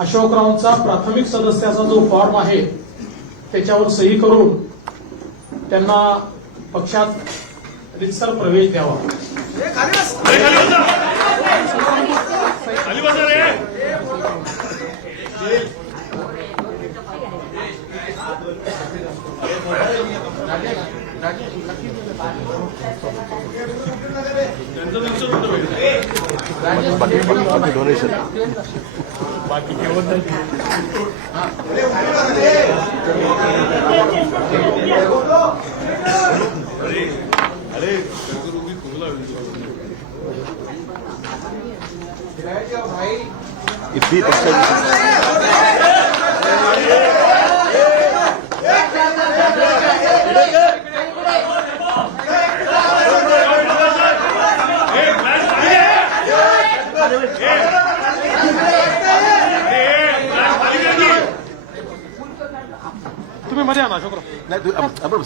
अशोकरावांचा प्राथमिक सदस्याचा जो फॉर्म आहे त्याच्यावर सही करून त्यांना पक्षात रितसर प्रवेश द्यावा. बाकी डोनेशन बाकी केवळ इतकी पक्षाची तुम्ही मध्ये आणा अशोकराव.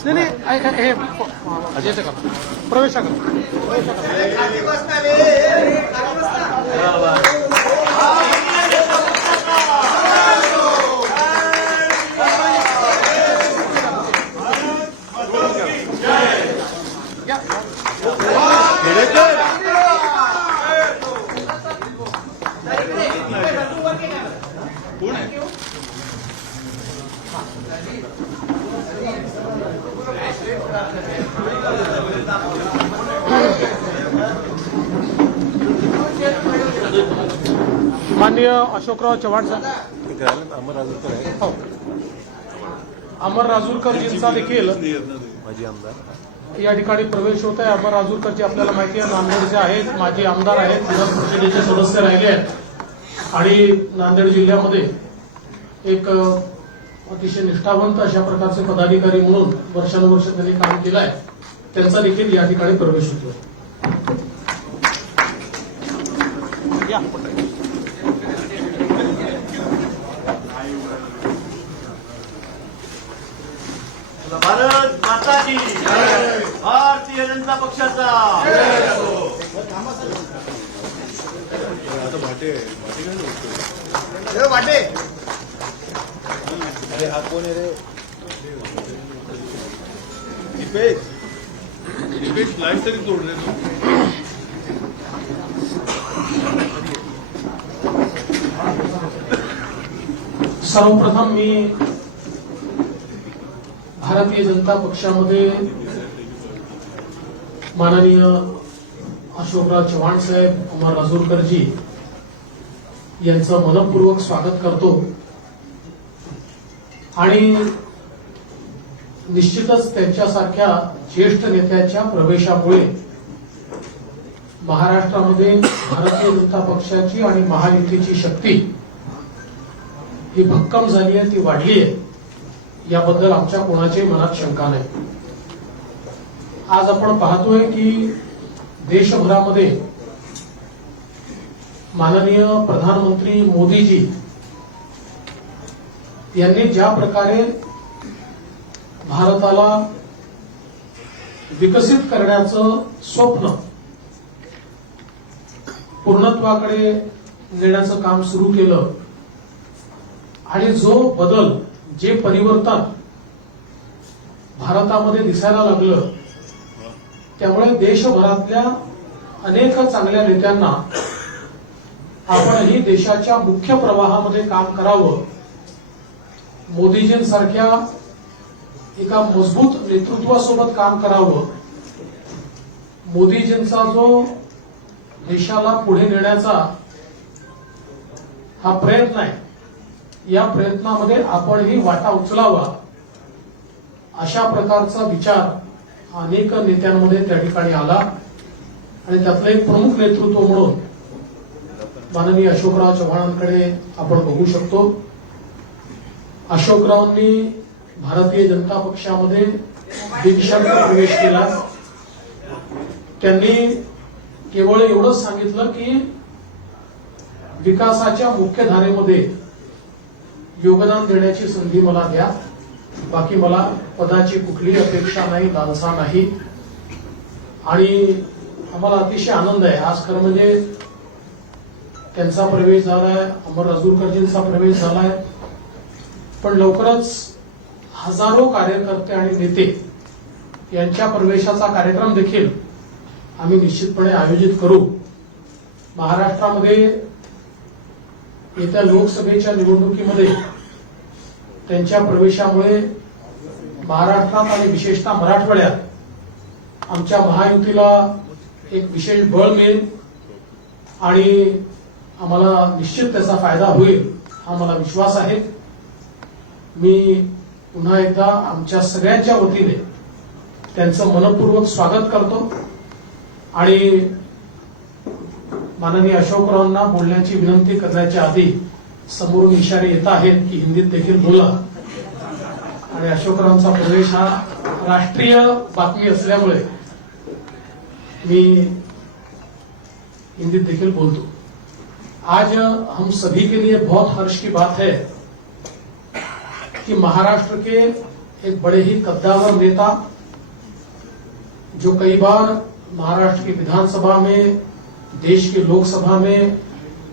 नाही हे प्रवेश करा. माननीय अशोकराव चव्हाण साहेब, अमर राजूरकर आहे, हो, अमर राजूरकरजींचा देखील माजी आमदार या ठिकाणी प्रवेश होत आहे. अमर राजूरकरजी आपल्याला माहिती आहे नांदेडचे आहेत, माजी आमदार आहेत, विधान परिषदेचे सदस्य राहिले आहेत आणि नांदेड जिल्ह्यामध्ये एक अतिशय निष्ठावंत अशा प्रकारचे पदाधिकारी म्हणून वर्षानुवर्ष त्यांनी काम केलं आहे. त्यांचा देखील या ठिकाणी प्रवेश होतो. भारत माता की भारतीय जनता पक्षाचा वाटे अरे हा कोण आहे रे? दीपेश लाईव्ह तरी जोडले तू. सर्वप्रथम मी भारतीय जनता पक्षामध्ये माननीय अशोकराव चव्हाण साहेब, अमर राजूरकरजी यांचं मनपूर्वक स्वागत करतो आणि निश्चितच त्यांच्यासारख्या ज्येष्ठ नेत्याच्या प्रवेशामुळे महाराष्ट्रामध्ये भारतीय जनता पक्षाची आणि महायुतीची शक्ती ही भक्कम झाली आहे, ती वाढली आहे, याबद्दल आमच्या कोणाच्याही मनात शंका नाही. आज आपण पाहतोय की देशभरामध्ये माननीय प्रधानमंत्री मोदीजी यांनी ज्या प्रकारे भारताला विकसित करण्याचं स्वप्न पूर्णत्वाकडे नेण्याचं काम सुरू केलं आणि जो बदल, जे परिवर्तन भारतामध्ये दिसायला लागलं, त्यामुळे देशभरातल्या अनेक चांगल्या नेत्यांना आपणही देशाच्या मुख्य प्रवाहामध्ये काम करावं, मोदीजींसारख्या एका मजबूत नेतृत्वासोबत काम करावं, मोदीजींचा जो देशाला पुढे नेण्याचा हा प्रयत्न आहे, या प्रयत्नामध्ये आपणही वाटा उचलावा, अशा प्रकारचा विचार अनेक नेत्यांमध्ये त्या ठिकाणी आला आणि त्यातलं एक प्रमुख नेतृत्व म्हणून माननीय अशोकराव चव्हाणांकडे आपण बघू शकतो. अशोकरावांनी भारतीय जनता पक्षामध्ये बिनशर्त प्रवेश केला. त्यांनी केवळ एवढंच सांगितलं की विकासाच्या मुख्य धारेमध्ये योगदान देण्याची संधी मला द्या, बाकी मला पदाची कुठलीही अपेक्षा नाही, लालसा नाही. आणि आम्हाला अतिशय आनंद आहे. आज खरं म्हणजे त्यांचा प्रवेश झालाय, अमर राजूरकरजींचा प्रवेश झालाय, पण लवकरच हजारो कार्यकर्ते आणि नेते यांच्या प्रवेशाचा कार्यक्रम देखील आम्ही निश्चितपणे आयोजित करू. महाराष्ट्रामध्ये येत्या लोकसभेच्या निवडणुकीमध्ये त्यांच्या प्रवेशामुळे महाराष्ट्रात आणि विशेषतः मराठवाड्यात आमच्या महायुतीला एक विशेष बळ मिळेल आणि आम्हाला निश्चित त्याचा फायदा होईल हा मला विश्वास आहे. मी पुन्हा एकदा आमच्या सगळ्यांच्या वतीने त्यांचं मनपूर्वक स्वागत करतो आणि माननीय अशोकरावांना बोलण्याची विनंती करण्याच्या आधी समोरून इशारे येत आहेत की हिंदीत देखील बोला आणि अशोकरावांचा प्रवेश हा राष्ट्रीय बातमी असल्यामुळे मी हिंदीत देखील बोलतो. आज हम सभी के लिए बहुत हर्ष की बात है कि महाराष्ट्र के एक बड़े ही कद्दावर नेता जो कई बार महाराष्ट्र की विधानसभा में, देश की लोकसभा में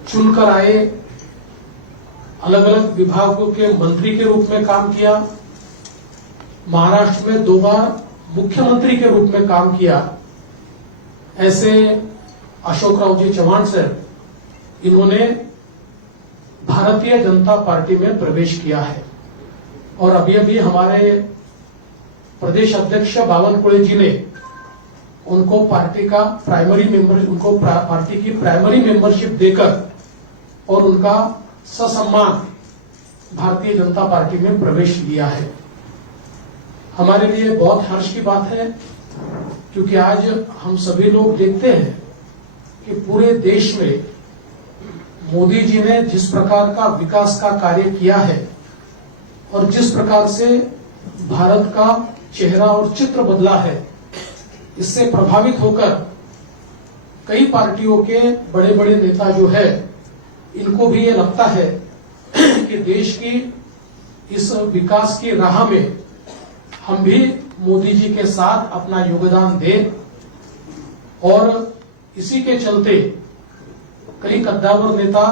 चुनकर आए, अलग अलग विभागों के मंत्री के रूप में काम किया, महाराष्ट्र में 2 बार मुख्यमंत्री के रूप में काम किया, ऐसे अशोकराव जी चव्हाण सर, इन्होंने भारतीय जनता पार्टी में प्रवेश किया है. और अभी अभी हमारे प्रदेश अध्यक्ष बावनकुळे जी ने उनको पार्टी का प्राइमरी मेंबर, उनको पार्टी की प्राइमरी मेंबरशिप देकर और उनका ससम्मान भारतीय जनता पार्टी में प्रवेश लिया है. हमारे लिए बहुत हर्ष की बात है क्योंकि आज हम सभी लोग देखते हैं कि पूरे देश में मोदी जी ने जिस प्रकार का विकास का कार्य किया है और जिस प्रकार से भारत का चेहरा और चित्र बदला है, इससे प्रभावित होकर कई पार्टियों के बड़े बड़े नेता जो है, इनको भी ये लगता है कि देश की इस विकास की राह में हम भी मोदी जी के साथ अपना योगदान दें. और इसी के चलते कई कद्दावर नेता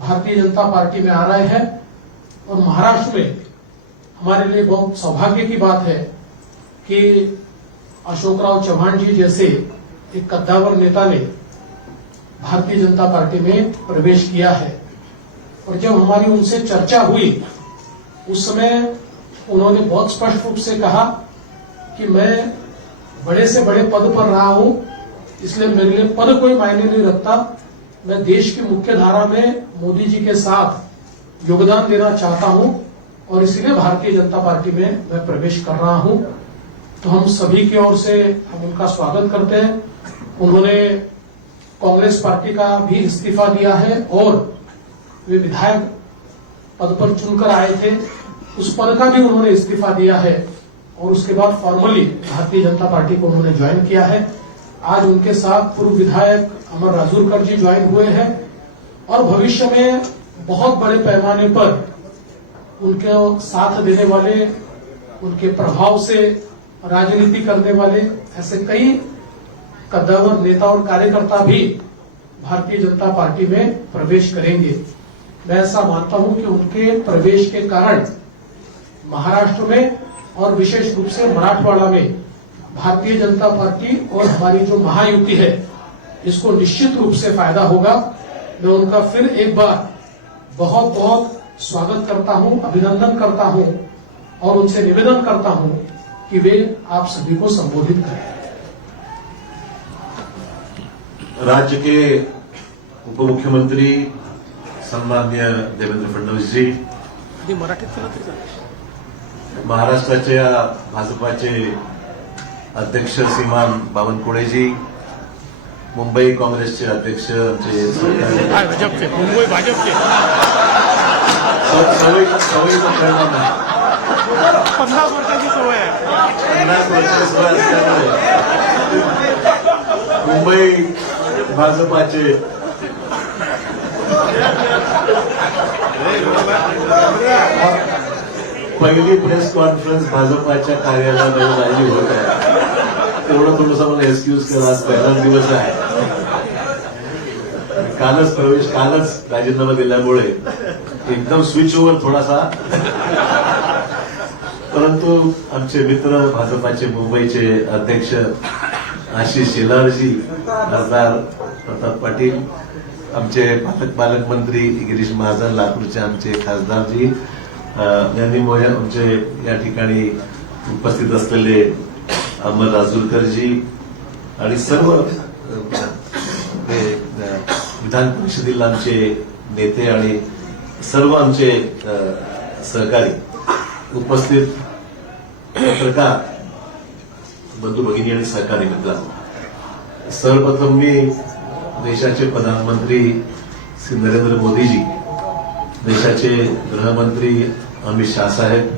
भारतीय जनता पार्टी में आ रहे हैं और महाराष्ट्र में हमारे लिए बहुत सौभाग्य की बात है कि अशोकराव चव्हाण जी जैसे एक कद्दावर नेता ने भारतीय जनता पार्टी में प्रवेश किया है. और जब हमारी उनसे चर्चा हुई उस समय उन्होंने बहुत स्पष्ट रूप से कहा कि मैं बड़े से बड़े पद पर रहा हूं, इसलिए मेरे लिए पद कोई मायने नहीं रखता, मैं देश की मुख्य धारा में मोदी जी के साथ योगदान देना चाहता हूं और इसलिए भारतीय जनता पार्टी में मैं प्रवेश कर रहा हूं. तो हम सभी की ओर से हम उनका स्वागत करते हैं. उन्होंने कांग्रेस पार्टी का भी इस्तीफा दिया है और वे विधायक पद पर चुनकर आए थे, उस पद का भी उन्होंने इस्तीफा दिया है और उसके बाद फॉर्मली भारतीय जनता पार्टी को उन्होंने ज्वाइन किया है. आज उनके साथ पूर्व विधायक अमर राजूरकर जी ज्वाइन हुए हैं और भविष्य में बहुत बड़े पैमाने पर उनके साथ देने वाले, उनके प्रभाव से राजनीति करने वाले ऐसे कई कद्दावर नेता और कार्यकर्ता भी भारतीय जनता पार्टी में प्रवेश करेंगे. मैं ऐसा मानता हूं कि उनके प्रवेश के कारण महाराष्ट्र में और विशेष रूप से मराठवाड़ा में भारतीय जनता पार्टी और हमारी जो महायुति है, इसको निश्चित रूप से फायदा होगा. मैं उनका फिर एक बार बहुत बहुत स्वागत करता हूं, अभिनंदन करता हूं और उनसे निवेदन करता हूं कि वे आप सभी को संबोधित करें. राज्य के उप मुख्यमंत्री सन्माननीय देवेंद्र फडणवीस जी, महाराष्ट्राच्या भाजपाचे अध्यक्ष श्रीमान बावनकुळेजी, मुंबई काँग्रेसचे अध्यक्ष आमचे मुंबई भाजपचे सवयी पकडणार नाही, 50 वर्षाची सवय आहे. 50 वर्ष सवय असल्यामुळे मुंबई भाजपाचे पहिली प्रेस कॉन्फरन्स भाजपाच्या कार्यालयामध्ये झाली होत आहे. तेवढं थोडंसं मला एक्सक्यूज करा, आज पहिलाच दिवस आहे. कालच राजीनामा दिल्यामुळे एकदम स्विच ओव्हर थोडासा. परंतु आमचे मित्र भाजपाचे मुंबईचे अध्यक्ष आशिष शेलारजी, खासदार प्रताप पाटील, आमचे पालकमंत्री गिरीश महाजन, लातूरचे आमचे खासदारजी यांनी आमचे या ठिकाणी उपस्थित असलेले अमर राजूरकरजी आणि सर्व विधान परिषदेला आमचे नेते आणि सर्व आमचे सहकारी उपस्थित पत्रकार बंधू भगिनी आणि सहकारी मित्रांनो, सर्वप्रथम मी देशाचे प्रधानमंत्री श्री नरेंद्र मोदीजी, देशाचे गृहमंत्री अमित शाह साहेब,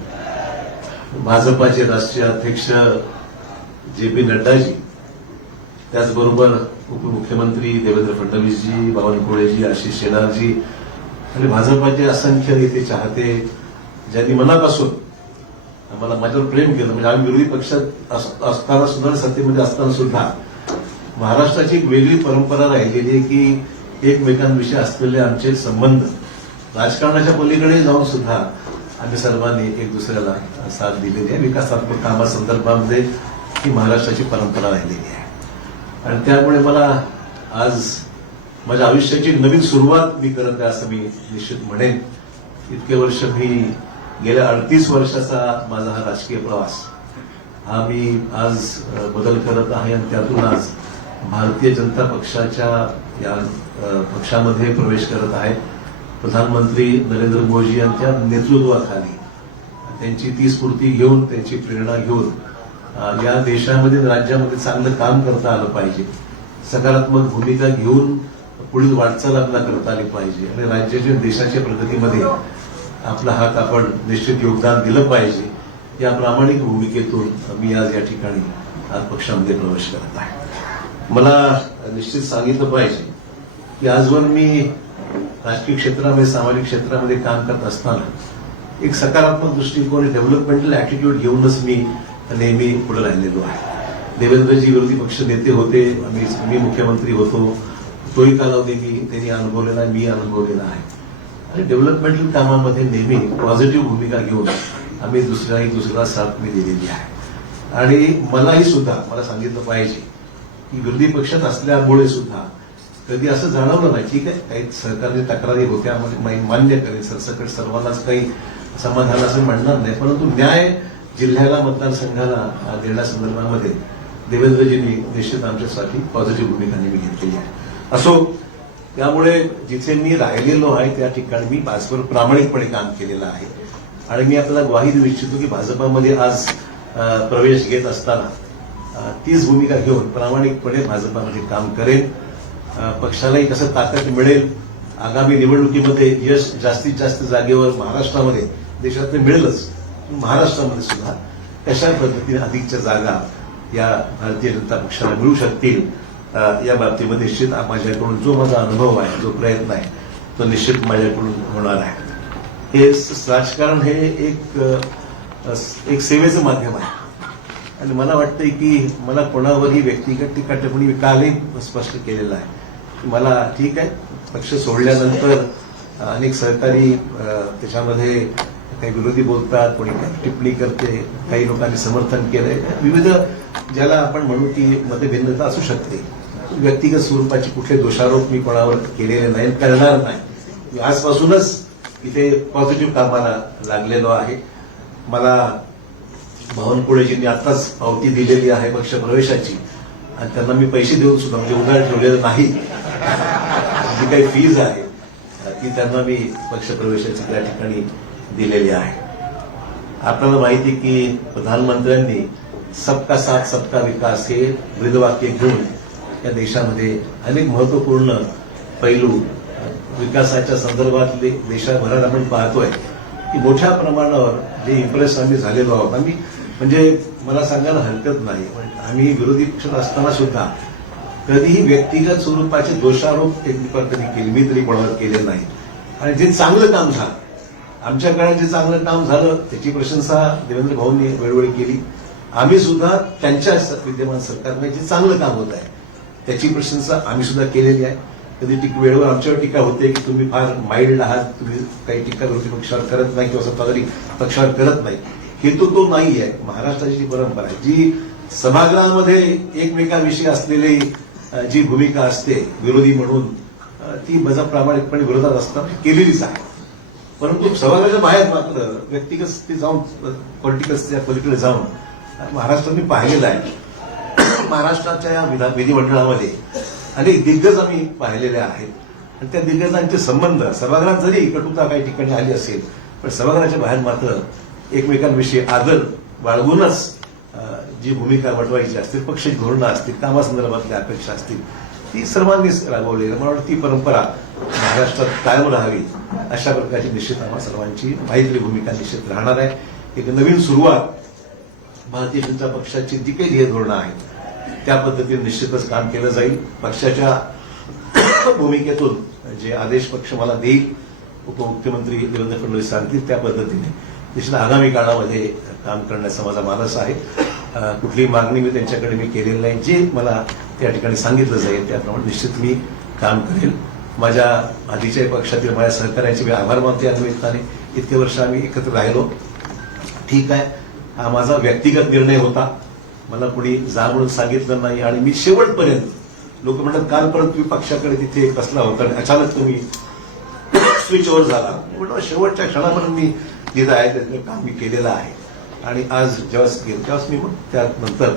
भाजपाचे राष्ट्रीय अध्यक्ष जे.पी. नड्डाजी, त्याचबरोबर उपमुख्यमंत्री देवेंद्र फडणवीसजी, बावनकुळेजी, आशिष शेलारजी आणि भाजपाचे असंख्य नेते चाहते, ज्यांनी मनापासून आम्हाला माझ्यावर प्रेम केलं. म्हणजे आम्ही विरोधी पक्षात असताना सुद्धा, सत्तेमध्ये असताना सुद्धा महाराष्ट्राची एक वेगळी परंपरा राहिलेली आहे की एकमेकांविषयी असलेले आमचे संबंध राजकारणाच्या पलीकडे जाऊन सुद्धा आम्ही सर्वांनी एक दुसऱ्याला साथ दिलेली आहे. विकासात्मक कामासंदर्भामध्ये ही महाराष्ट्राची परंपरा राहिलेली आहे आणि त्यामुळे मला आज माझ्या आयुष्याची नवीन सुरुवात मी करत आहे असं मी निश्चित म्हणेन. इतके वर्ष मी गेल्या 38 वर्षाचा माझा हा राजकीय प्रवास हा मी आज बदल करत आहे आणि त्यातून आज भारतीय जनता पक्षाच्या या पक्षामध्ये प्रवेश करत आहे. प्रधानमंत्री नरेंद्र मोदी यांच्या नेतृत्वाखाली त्यांची ती स्फूर्ती घेऊन, त्यांची प्रेरणा घेऊन या देशामध्ये राज्यामध्ये चांगलं काम करता आलं पाहिजे, सकारात्मक भूमिका घेऊन पुढील वाटचाल आपल्याला करता आली पाहिजे आणि राज्याच्या देशाच्या प्रगतीमध्ये आपला हात आपण निश्चित योगदान दिलं पाहिजे. या प्रामाणिक भूमिकेतून मी आज या ठिकाणी आज पक्षामध्ये प्रवेश करत आहे. मला निश्चित सांगितलं पाहिजे की आजवर मी राजकीय क्षेत्रामध्ये, सामाजिक क्षेत्रामध्ये काम करत असताना एक सकारात्मक दृष्टिकोन, डेव्हलपमेंटल अॅटिट्यूड घेऊनच मी नेहमी पुढे राहिलेलो आहे. देवेंद्रजी विरोधी पक्ष नेते होते, मी मुख्यमंत्री होतो, तोही कालावधी त्यांनी अनुभवलेला आहे, मी अनुभवलेला आहे आणि डेव्हलपमेंटल कामामध्ये नेहमी पॉझिटिव्ह भूमिका घेऊन आम्ही दुसऱ्याला साथ मी दिलेली आहे. आणि मलाही सुद्धा मला सांगितलं पाहिजे की विरोधी पक्षात असल्यामुळे सुद्धा कधी असं जाणवलं नाही. ठीक आहे, काही सहकारी तक्रारी होत्या, मान्य करेन, सरसकट सर्वांनाच काही समाधान असं म्हणणार नाही, परंतु न्याय जिल्ह्याला, मतदारसंघाला देण्यासंदर्भामध्ये देवेंद्रजींनी निश्चित आमच्यासाठी पॉझिटिव्ह भूमिका नेहमी घेतलेली आहे. असो, त्यामुळे जिथे मी राहिलेलो आहे त्या ठिकाणी मी भाजपवर प्रामाणिकपणे काम केलेलं आहे आणि मी आपल्याला ग्वाही देऊ इच्छितो की भाजपामध्ये आज प्रवेश घेत असताना तीच भूमिका घेऊन प्रामाणिकपणे भाजपामध्ये काम करेन. पक्षालाही कसं ताकद मिळेल, आगामी निवडणुकीमध्ये यश जास्तीत जास्त जागेवर महाराष्ट्रामध्ये, देशात मिळेलच, महाराष्ट्रामध्ये सुद्धा कशा पद्धतीने अधिकच्या जागा या भारतीय जनता पक्षाला मिळू शकतील या बाबतीमध्ये निश्चित माझ्याकडून जो माझा अनुभव आहे, जो प्रयत्न आहे, तो निश्चित माझ्याकडून होणार आहे. हे राजकारण हे एक सेवेचं माध्यम आहे आणि मला वाटतंय की मला कोणावरही व्यक्तिगत टीका टिप्पणी कालही स्पष्ट केलेलं आहे की मला ठीक आहे, पक्ष सोडल्यानंतर अनेक सहकारी त्याच्यामध्ये काही विरोधी बोलतात, कोणी टिप्पणी करते, काही लोकांनी समर्थन केलंय, विविध ज्याला आपण म्हणू की मतभिन्नता असू शकते. व्यक्तिगत स्वरूपाचे कुठले दोषारोप मी कोणावर केलेले नाही, करणार नाही. आजपासूनच इथे पॉझिटिव्ह कामाला लागलेलो आहे. मला बावनकुळेजींनी आताच पावती दिलेली आहे पक्ष प्रवेशाची आणि त्यांना मी पैसे देऊन सुद्धा, म्हणजे उधार ठेवलेलं नाही, जी काही फीज आहे ती त्यांना मी पक्ष प्रवेशाची त्या ठिकाणी दिलेली आहे. आपल्याला माहिती की प्रधानमंत्र्यांनी सबका साथ सबका विकास हे ब्रीदवाक्य घेऊन या देशामध्ये अनेक महत्वपूर्ण पैलू विकासाच्या संदर्भातले देशभरात आपण पाहतोय की मोठ्या प्रमाणावर जे इम्प्रेस आम्ही झालेलो आहोत. आम्ही म्हणजे मला सांगायला हरकत नाही, आम्ही विरोधी पक्षात असताना सुद्धा कधीही व्यक्तिगत स्वरूपाचे दोषारोप कधी केले, मी तरी कोणावर केले नाही. आणि जे चांगलं काम झालं, आमच्या काळात जे चांगलं काम झालं त्याची प्रशंसा देवेंद्र भाऊंनी वेळोवेळी केली. आम्ही सुद्धा त्यांच्या विद्यमान सरकारने जे चांगलं काम होत आहे त्याची प्रशंसा आम्ही सुद्धा केलेली आहे. कधी वेळेवर आमच्यावर टीका होते की तुम्ही फार माइल्ड आहात, तुम्ही काही टीका विरोधी पक्षावर करत नाही किंवा सत्ताधारी पक्षावर करत नाही. हेतू तो नाही आहे. महाराष्ट्राची जी परंपरा आहे, जी सभागृहामध्ये एकमेकांविषयी असलेली जी भूमिका असते विरोधी म्हणून, ती माझा प्रामाणिकपणे विरोधात असताना केलेलीच आहे. परंतु सभागृहाच्या बाहेर मात्र व्यक्तिगत स्थिती जाऊन पॉलिटिकल पलीकडे जाऊन महाराष्ट्राने पाहिलेलं आहे. महाराष्ट्राच्या या विधिमंडळामध्ये अनेक दिग्गज आम्ही पाहिलेले आहेत आणि त्या दिग्गजांचे संबंध सभागृहात जरी कटुता काही ठिकाणी आली असेल, पण सभागृहाच्या बाहेर मात्र एकमेकांविषयी आदर बाळगूनच जी भूमिका वटवायची असतील, पक्षाची धोरणं असतील, कामासंदर्भातल्या अपेक्षा असतील, ती सर्वांनीच राबवलेली. मला वाटतं ती परंपरा महाराष्ट्रात कायम राहावी अशा प्रकारची निश्चित आम्हा सर्वांची माहिती भूमिका निश्चित राहणार आहे. एक नवीन सुरुवात भारतीय जनता पक्षाची जी काही ध्येय धोरणं आहेत त्या पद्धतीने निश्चितच काम केलं जाईल. पक्षाच्या भूमिकेतून जे आदेश पक्ष मला देईल, उपमुख्यमंत्री देवेंद्र फडणवीस सांगतील त्या पद्धतीने निश्चित आगामी काळामध्ये काम करण्याचा माझा मानस आहे. कुठलीही मागणी मी त्यांच्याकडे केलेली नाही. जे मला त्या ठिकाणी सांगितलं जाईल त्याप्रमाणे निश्चित मी काम करेल. माझ्या आधीच्या पक्षातील माझ्या सहकार्याचे मी आभार मानतो. या निमित्ताने इतके वर्ष आम्ही एकत्र राहिलो. ठीक आहे, हा माझा व्यक्तिगत निर्णय होता. मला कुणी जा म्हणून सांगितलं नाही आणि मी शेवटपर्यंत, लोक म्हणतात काल परत तुम्ही पक्षाकडे तिथे बसला होता आणि अचानक तुम्ही स्विच ओव्हर झाला. म्हणून शेवटच्या क्षणापर्यंत मी जिथं आहे त्यातलं काम मी केलेलं आहे आणि आज जेव्हा गेलो तेव्हाच मी मग त्यानंतर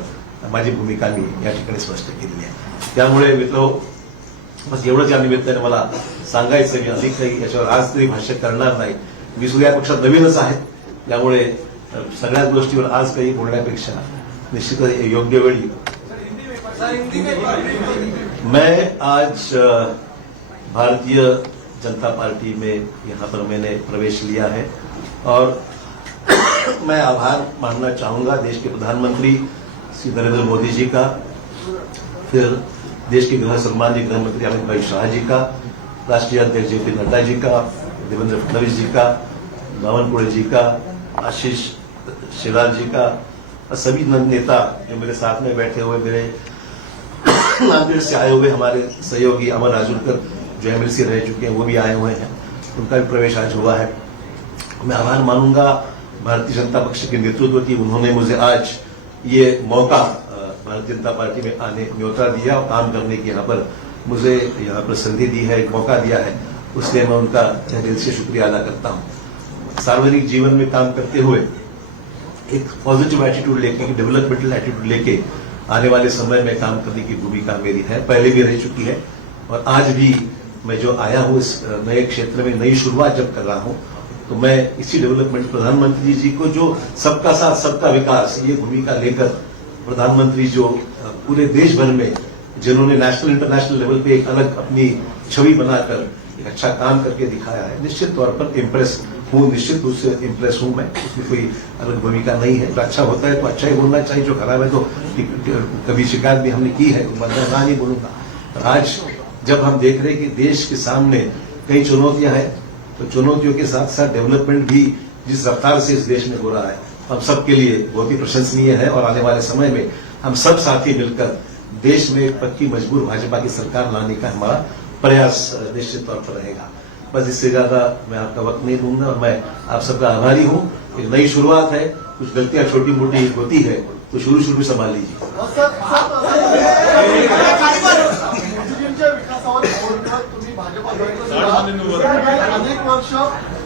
माझी भूमिका मी या ठिकाणी स्पष्ट केलेली आहे. त्यामुळे मित्र, बस एवढंच या निमित्ताने मला सांगायचं. मी अधिक काही याच्यावर आज तरी भाष्य करणार नाही. मी सुद्धा या पक्षात नवीनच आहे, त्यामुळे सगळ्याच गोष्टीवर आज काही बोलण्यापेक्षा निश्चितच योग्य वेळी. मैं आज भारतीय जनता पार्टी में यहाँ पर मैंने प्रवेश लिया है और मैं आभार मानना चाहूंगा देश के प्रधानमंत्री श्री नरेंद्र मोदी जी का, फिर देश के सम्मानीय गृह मंत्री अमित भाई शाह जी का, राष्ट्रीय अध्यक्ष जेपी नड्डा जी का, देवेंद्र फडणवीस जी का, बावनकुळे जी का, आशीष शेलार जी का, सभी नेता जो मेरे साथ में बैठे हुए, मेरे नांदेड़ से आए हुए हमारे सहयोगी अमर राजूरकर जो एमएलसी रह चुके हैं वो भी आए हुए हैं, उनका भी प्रवेश आज हुआ है. मैं आभार मानूंगा भारतीय जनता पक्ष के नेतृत्व की. उन्होंने मुझे आज ये मौका भारतीय जनता पार्टी में आने न्योता दिया और काम करने की यहाँ पर मुझे यहाँ पर संधि दी है, एक मौका दिया है, उसलिए मैं उनका दिल से शुक्रिया अदा करता हूँ. सार्वजनिक जीवन में काम करते हुए एक पॉजिटिव एटीट्यूड लेके, डेवलपमेंटल एटीट्यूड लेके आने वाले समय में काम करने की भूमिका मेरी है, पहले भी रह चुकी है और आज भी मैं जो आया हूँ इस नए क्षेत्र में नई शुरुआत जब कर रहा हूँ तो मैं इसी डेवलपमेंट, प्रधानमंत्री जी को जो सबका साथ सबका विकास ये भूमिका लेकर प्रधानमंत्री जो पूरे देश भर में जिन्होंने नेशनल इंटरनेशनल लेवल पे एक अलग अपनी छवि बनाकर एक अच्छा काम करके दिखाया है, निश्चित तौर पर इम्प्रेस हूँ, निश्चित रूप से इम्प्रेस हूँ मैं. उसमें कोई अलग भूमिका नहीं है. अच्छा होता है तो अच्छा ही बोलना चाहिए, जो खराब है तो कभी शिकायत भी हमने की है, मैं ना नहीं बोलूंगा. आज जब हम देख रहे हैं कि देश के सामने कई चुनौतियां हैं, तो चुनौतियों के साथ साथ डेवलपमेंट भी जिस रफ्तार से इस देश में हो रहा है हम सबके लिए बहुत ही प्रशंसनीय है और आने वाले समय में हम सब साथी मिलकर देश में एक पक्की मजबूर भाजपा की सरकार लाने का हमारा प्रयास निश्चित तौर पर रहेगा. बस इससे ज्यादा मैं आपका वक्त नहीं दूंगा और मैं आप सबका आभारी हूँ. एक नई शुरुआत है, कुछ गलतियां छोटी मोटी होती है तो शुरू में संभाल लीजिए.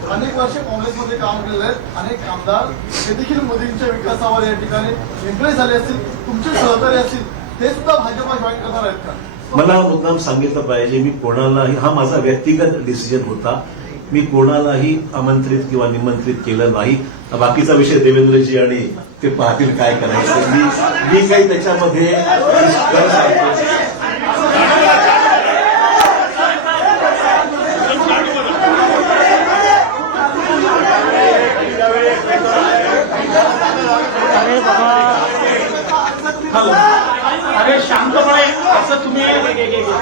अनेक वर्ष काँग्रेसमध्ये काम केलेलं आहे. अनेक आमदार हे देखील मोदींच्या विकासावर या ठिकाणी इम्प्रेस झाले असतील, तुमचे सहकारी असतील, ते सुद्धा भाजपा जॉईन करणार आहेत का? मला मुद्दाम सांगितलं पाहिजे, मी कोणालाही, हा माझा व्यक्तिगत डिसिजन होता, मी कोणालाही आमंत्रित किंवा निमंत्रित केलं नाही. बाकीचा विषय देवेंद्रजी आणि ते पाहतील काय करायचं. मी काही त्याच्यामध्ये अरे शांतपणे असं तुम्ही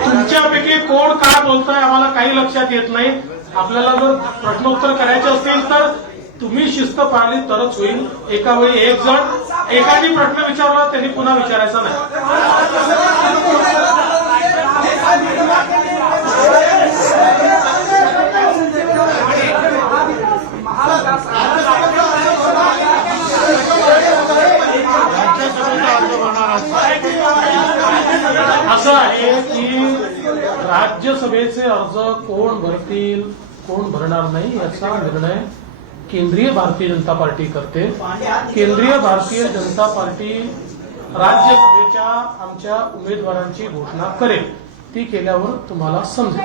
तुमच्यापैकी कोण काय बोलताय आम्हाला काही लक्षात येत नाही. आपल्याला जर प्रश्नोत्तर करायचे असतील तर तुम्ही शिस्त पाळली तरच होईल. एका वेळी एक जण एकाने प्रश्न विचारला त्यांनी पुन्हा विचारायचा नाही. विधानसभेचे अर्ज कोण भरतील कोण भरणार नाही याचा निर्णय केंद्रीय भारतीय जनता पार्टी करते. केंद्रीय भारतीय जनता पार्टी राज्यसभेच्या आमच्या उमेदवारांची घोषणा करेल. ती केल्यावर तुम्हाला समजेल.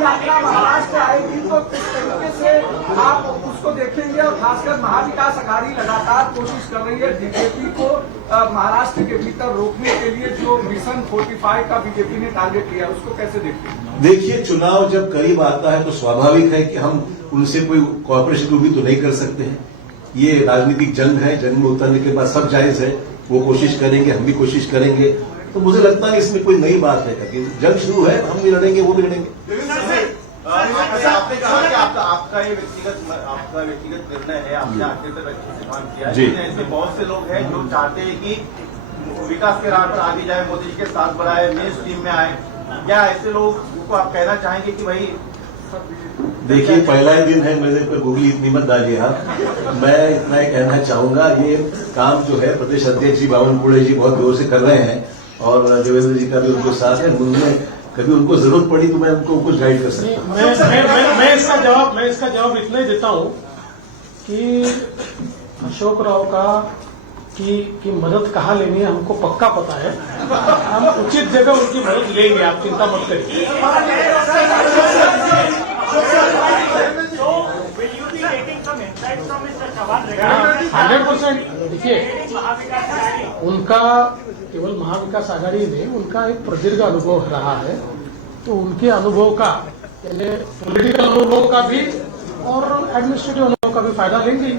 यात्रा महाराष्ट्र आएगी तो किस तरीके से आप उसको देखेंगे और खासकर महाविकास अघाड़ी लगातार कोशिश कर रही है बीजेपी को महाराष्ट्र के भीतर रोकने के लिए जो मिशन 45 का बीजेपी ने टारगेट लिया उसको कैसे देखते हैं? देखिए, चुनाव जब करीब आता है तो स्वाभाविक है कि हम उनसे कोई कॉपरेशन भी तो नहीं कर सकते हैं. ये राजनीतिक जंग है. जंग में उतरने के बाद सब जायज है. वो कोशिश करेंगे, हम भी कोशिश करेंगे. तो मुझे लगता है इसमें कोई नई बात है. कभी जंग शुरू है, हम भी लड़ेंगे, वो भी लड़ेंगे. आपने कहा कि आपका ये व्यक्तिगत निर्णय है, आपने आखिर तक अच्छे से काम किया है. जी. लेकिन ऐसे बहुत से लोग हैं जो चाहते हैं कि विकास के राह पर आगे जाए, मोदी जी के साथ बढ़ाए, मेन स्ट्रीम में आए. क्या ऐसे लोग को आप कहना चाहेंगे कि भाई देखिए, पहला ही दिन है, मेरे पर गूगली इतनी मत डालिए आप. मैं इतना ही कहना चाहूंगा, ये काम जो है प्रदेश अध्यक्ष जी बावनकुळे जी बहुत जोर से कर रहे हैं और देवेंद्र जी का भी उनको साथ है. उन्होंने कभी उनको जरूरत पड़ी तो मैं उनको कुछ गाइड कर सकता हूँ. मैं इसका जवाब इतना ही देता हूं कि अशोक राव का की मदद कहाँ लेनी है हमको पक्का पता है. हम उचित जगह उनकी मदद लेंगे, आप चिंता मत करिए. Will you be taking some insights from Mr. Chauhan 100%. देखिए, उनका केवल महाविकास आघाड़ी में उनका एक प्रदीर्घ अनुभव रहा है. तो उनके अनुभव का, यानी पॉलिटिकल अनुभव का भी और एडमिनिस्ट्रेटिव अनुभव का भी फायदा लेंगे.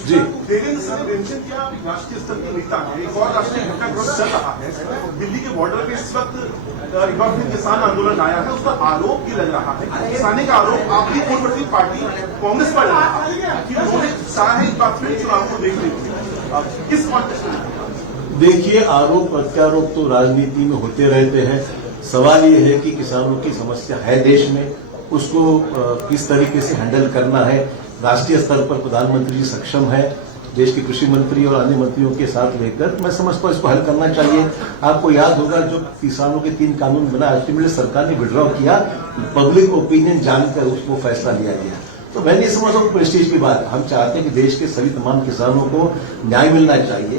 जी, देवेंद्र सिंह ने मेंशन किया राष्ट्रीय स्तर के नेता है. एक और राष्ट्रीय घटनाक्रम चल रहा है. दिल्ली के बॉर्डर पे इस वक्त एक बार फिर किसान आंदोलन आया है. उसका आरोप ये लग रहा है, किसानी का आरोप आपकी पूर्ववर्ती पार्टी कांग्रेस पर लगा है कि उन्होंने चाहा है एक बार फिर चुनाव को देखने के किस कॉन्टेक्स्ट में? देखिए, आरोप प्रत्यारोप तो राजनीति में होते रहते हैं. सवाल ये है कि किसानों की समस्या है देश में, उसको किस तरीके से हैंडल करना है. राष्ट्रीय स्तर पर प्रधानमंत्री जी सक्षम है, देश के कृषि मंत्री और अन्य मंत्रियों के साथ लेकर मैं समझता हूं इसको हल करना चाहिए. आपको याद होगा जो किसानों के 3 कानून बना, अल्टीमेटली सरकार ने विड्रॉ किया, पब्लिक ओपिनियन जानकर उसको फैसला लिया गया. तो मैं नहीं समझता हूँ प्रेस्टीज की बात. हम चाहते हैं कि देश के सभी तमाम किसानों को न्याय मिलना चाहिए.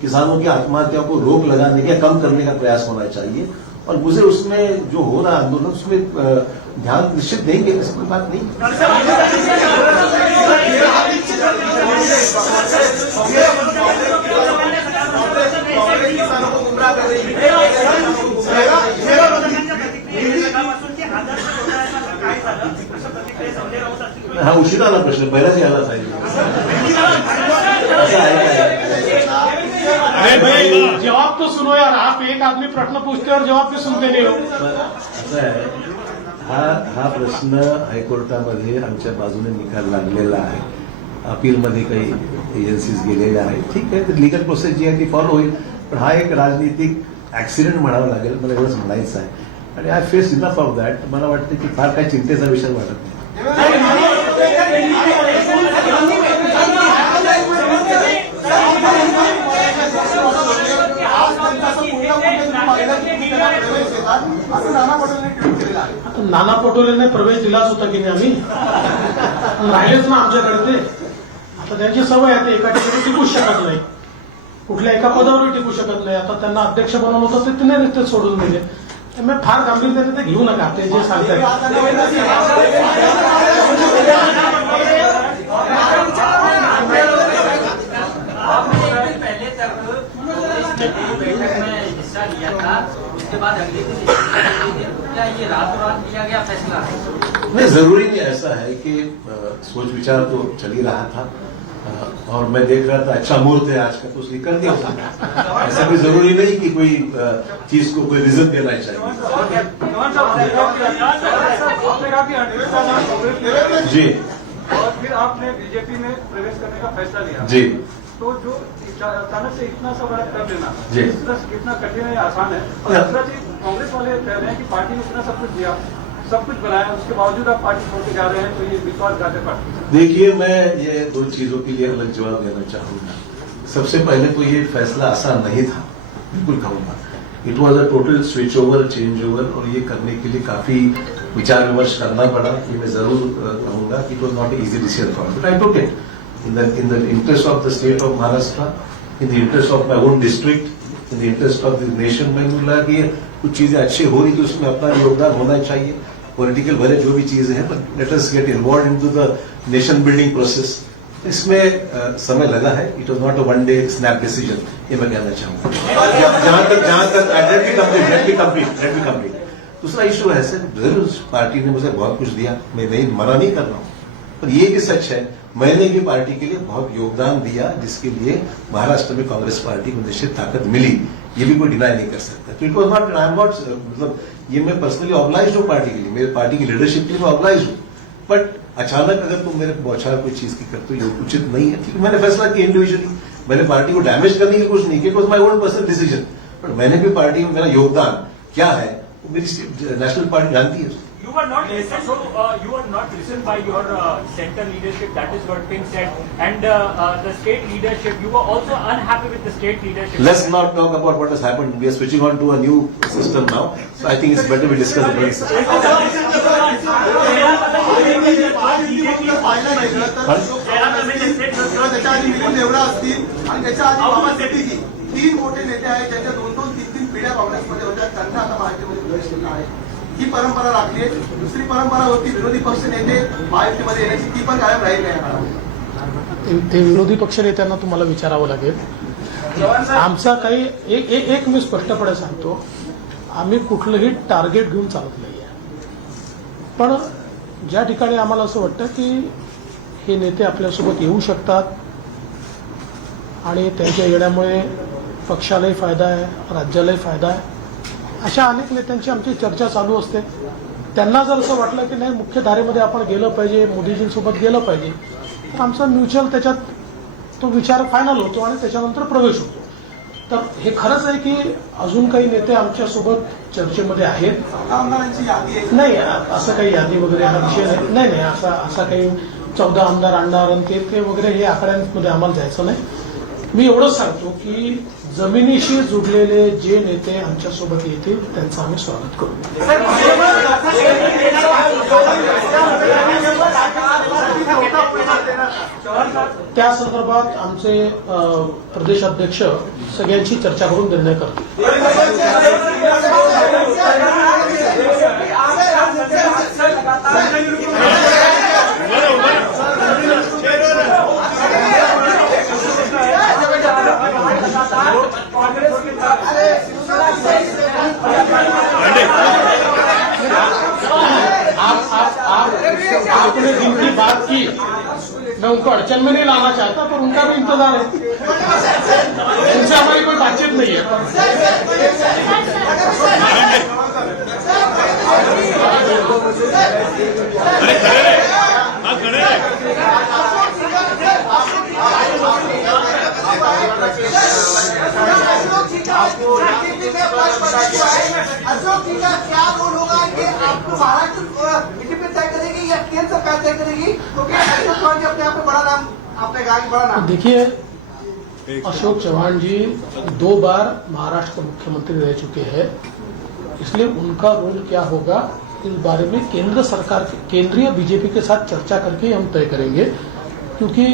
किसानों की आत्महत्याओं को रोक लगाने का, कम करने का प्रयास होना चाहिए. और मुझे उसमें जो हो रहा आंदोलन उसमें ध्यान निश्चित देंगे, ऐसी कोई बात नहीं. किसानों को गुमराह कर रही है. हा उशीर आला प्रश्न, पहिलाच यायला पाहिजे. अरे भाई, जवाब तो सुनो यार. आप एक आदमी प्रश्न पूछते हो और जवाब भी सुनते नहीं हो. असं आहे, हा प्रश्न हायकोर्टामध्ये आमच्या बाजूने निकाल लागलेला आहे. अपीलमध्ये काही एजन्सीज गेलेल्या आहेत. ठीक आहे, लिगल प्रोसेस जी आहे ती फॉलो होईल. पण हा एक राजनीतिक ऍक्सिडेंट म्हणावा लागेल, मला एवढंच म्हणायचं आहे. आणि I face enough of that. मला वाटतं की फार काही चिंतेचा विषय वाटत नाही. असं नाना पटोलेंनी ट्विट केलेलं आहे. आता नाना पटोलेने प्रवेश दिलाच होता की नाही आम्ही, राहिलेच ना आमच्याकडे ते. आता त्यांची सवय आहे, ते एका ठिकाणी टिकूच शकत नाही, कुठल्या एका पदावर टिकू शकत नाही. आता त्यांना अध्यक्ष बनवलं होतं ते तिने रिक्त सोडून दिले. त्यामुळे फार गांभीर्याने ते घेऊ नका ते जे सांगतात. पहले तक बैठक में हिस्सा लिया था, उसके बाद अगले दिन क्या ये रातों रात लिया गया फैसला? नहीं, जरूरी नहीं. ऐसा है कि सोच विचार तो चल ही रहा था और मैं देख रहा था अच्छा मुहूर्त है आज का, तो उसने कर दिया. ऐसा भी जरूरी नहीं कि कोई चीज को कोई रीजन देना चाहिए. जी और फिर आपने बीजेपी में प्रवेश करने का फैसला लिया. जी, तो जो अचानक से इतना सा बड़ा कर देना जी. कितना कठिन है या आसान है? और दूसरा चीज, कांग्रेस वाले कह रहे हैं कि पार्टी ने इतना सब कुछ दिया, सब कुछ बनाया, उसके बावजूद आप पार्टी छोड़ते जा रहे हैं, तो ये विश्वासघातक पार्टी। देखिए, मैं ये दो चीजों के लिए अलग जवाब देना चाहूंगा। सबसे पहले तो ये फैसला आसान नहीं था, बिल्कुल कहूंगा। It was a total switch over, change over, और ये करने के लिए काफी विचार विमर्श करना पड़ा। ये मैं जरूर कहूंगा कि it was not easy decision for me, but I took it in the interest of the state of Maharashtra, in the interest of my own district, in the interest of the nation. मैंने बोला कि कुछ चीजें अच्छी हो रही तो उसमें अपना योगदान होना चाहिए। पॉलिटिकल भले जो भी चीजें हैं, but let us get involve into the nation building process. इसमें समय लगा है। It was not a one day snap decision, ये मैं कहना चाहूंगा। जहां तक लेट मी कंप्लीट। दूसरा इशू है सर, जरूर पार्टी ने मुझे बहुत कुछ दिया, मैं नहीं मना नहीं कर रहा हूं, पर ये भी सच है मैंने भी पार्टी के लिए बहुत योगदान दिया, जिसके लिए महाराष्ट्र में कांग्रेस पार्टी को निश्चित ताकत मिली, ये भी कोई डिनाई नहीं कर सकता। तो it was not, I am not, मतलब ये मैं पर्सनली ऑब्लाइज हूँ पार्टी के लिए, मेरे पार्टी की लीडरशिप के लिए मैं ऑब्लाइज हूँ, बट अचानक अगर तुम मेरे बौछार कोई चीज की करते हो, ये उचित नहीं है। ठीक, मैंने फैसला किया इंडिविजुअली, मैंने पार्टी को डैमेज करने की कोशिश नहीं की, it was my own personal decision, but मैंने भी पार्टी में मेरा योगदान क्या है वो मेरी नेशनल पार्टी जानती है। You were not listened, you were not listened by your center leadership. That is what being said, and the state leadership. You were also unhappy with the state leadership. Let's not talk about what has happened. We are switching on to a new system now, so I think it's better we discuss the current system. त्याच्या आधी मिलिंद देवरा असतील आणि त्याच्या आधी बाबा शेट्टी, 3 मोठे नेते आहेत ज्यांच्या 2-3 पिढ्या काँग्रेसमध्ये होत्या, त्यांना आता महायुतीमध्ये प्रवेश केला आहे। ही परंपरा लागली आहे। दुसरी परंपरा होती विरोधी पक्ष नेते महायुतीमध्ये येण्याची, ती पण कायम राहील नाही। ते विरोधी पक्ष नेत्यांना तुम्हाला विचारावं लागेल। आमचा काही एक मी स्पष्टपणे सांगतो, आम्ही कुठलंही टार्गेट घेऊन चालत नाहीये, पण ज्या ठिकाणी आम्हाला असं वाटतं की हे नेते आपल्यासोबत येऊ शकतात आणि त्यांच्या येण्यामुळे पक्षालाही फायदा आहे, राज्यालाही फायदा आहे, अशा अनेक नेत्यांची आमची चर्चा चालू असते। त्यांना जर असं वाटलं की नाही मुख्य धारेमध्ये आपण गेलं पाहिजे, मोदीजींसोबत गेलं पाहिजे, तर आमचा म्युच्युअल त्याच्यात तो विचार फायनल होतो आणि त्याच्यानंतर प्रवेश होतो। तर हे खरंच आहे की अजून काही नेते आमच्यासोबत चर्चेमध्ये आहेत। आमदारांची यादी आहे नाही, असं काही यादी वगैरे हा विषय नाही। नाही, असा काही 14 आमदार आणणार आणि ते वगैरे हे आकड्यांमध्ये आम्हाला जायचं नाही। मी एवढंच सांगतो की जमिनीशी जुडलेले जे नेते आमच्यासोबत येतील त्यांचं आम्ही स्वागत करू। त्या संदर्भात आमचे प्रदेशाध्यक्ष सगळ्यांची चर्चा करून निर्णय करतील। आपने जिनकी बात की मैं उनको अड़चन में नहीं लाना चाहता, पर उनका भी इंतजार है, उनसे हमारी कोई बातचीत नहीं है। अशोक जी का क्या रोल होगा कि आपको महाराष्ट्र बीजेपी तय करेगी या केंद्र सरकार तय करेगी, क्योंकि अशोक चौहान जी अपने आप में बड़ा नाम, आपने कहा कि बड़ा नाम। देखिए, अशोक चौहान जी 2 बार महाराष्ट्र के मुख्यमंत्री रह चुके हैं, इसलिए उनका रोल क्या होगा इस बारे में केंद्र सरकार, केंद्रीय बीजेपी के साथ चर्चा करके हम तय करेंगे। क्योंकि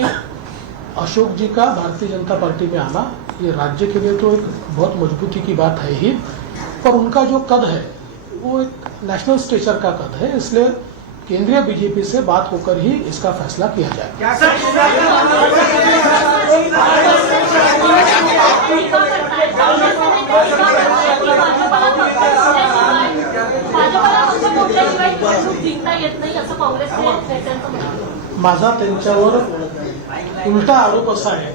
अशोक जी का भारतीय जनता पार्टी में आना ये राज्य के लिए तो एक बहुत मजबूती की बात है ही, पर उनका जो कद है वो एक नेशनल स्टेचर का कद है, इसलिए केंद्रीय बीजेपी से बात होकर ही इसका फैसला किया जाएगा। माझा त्यांच्यावर उलटा आरोप असा आहे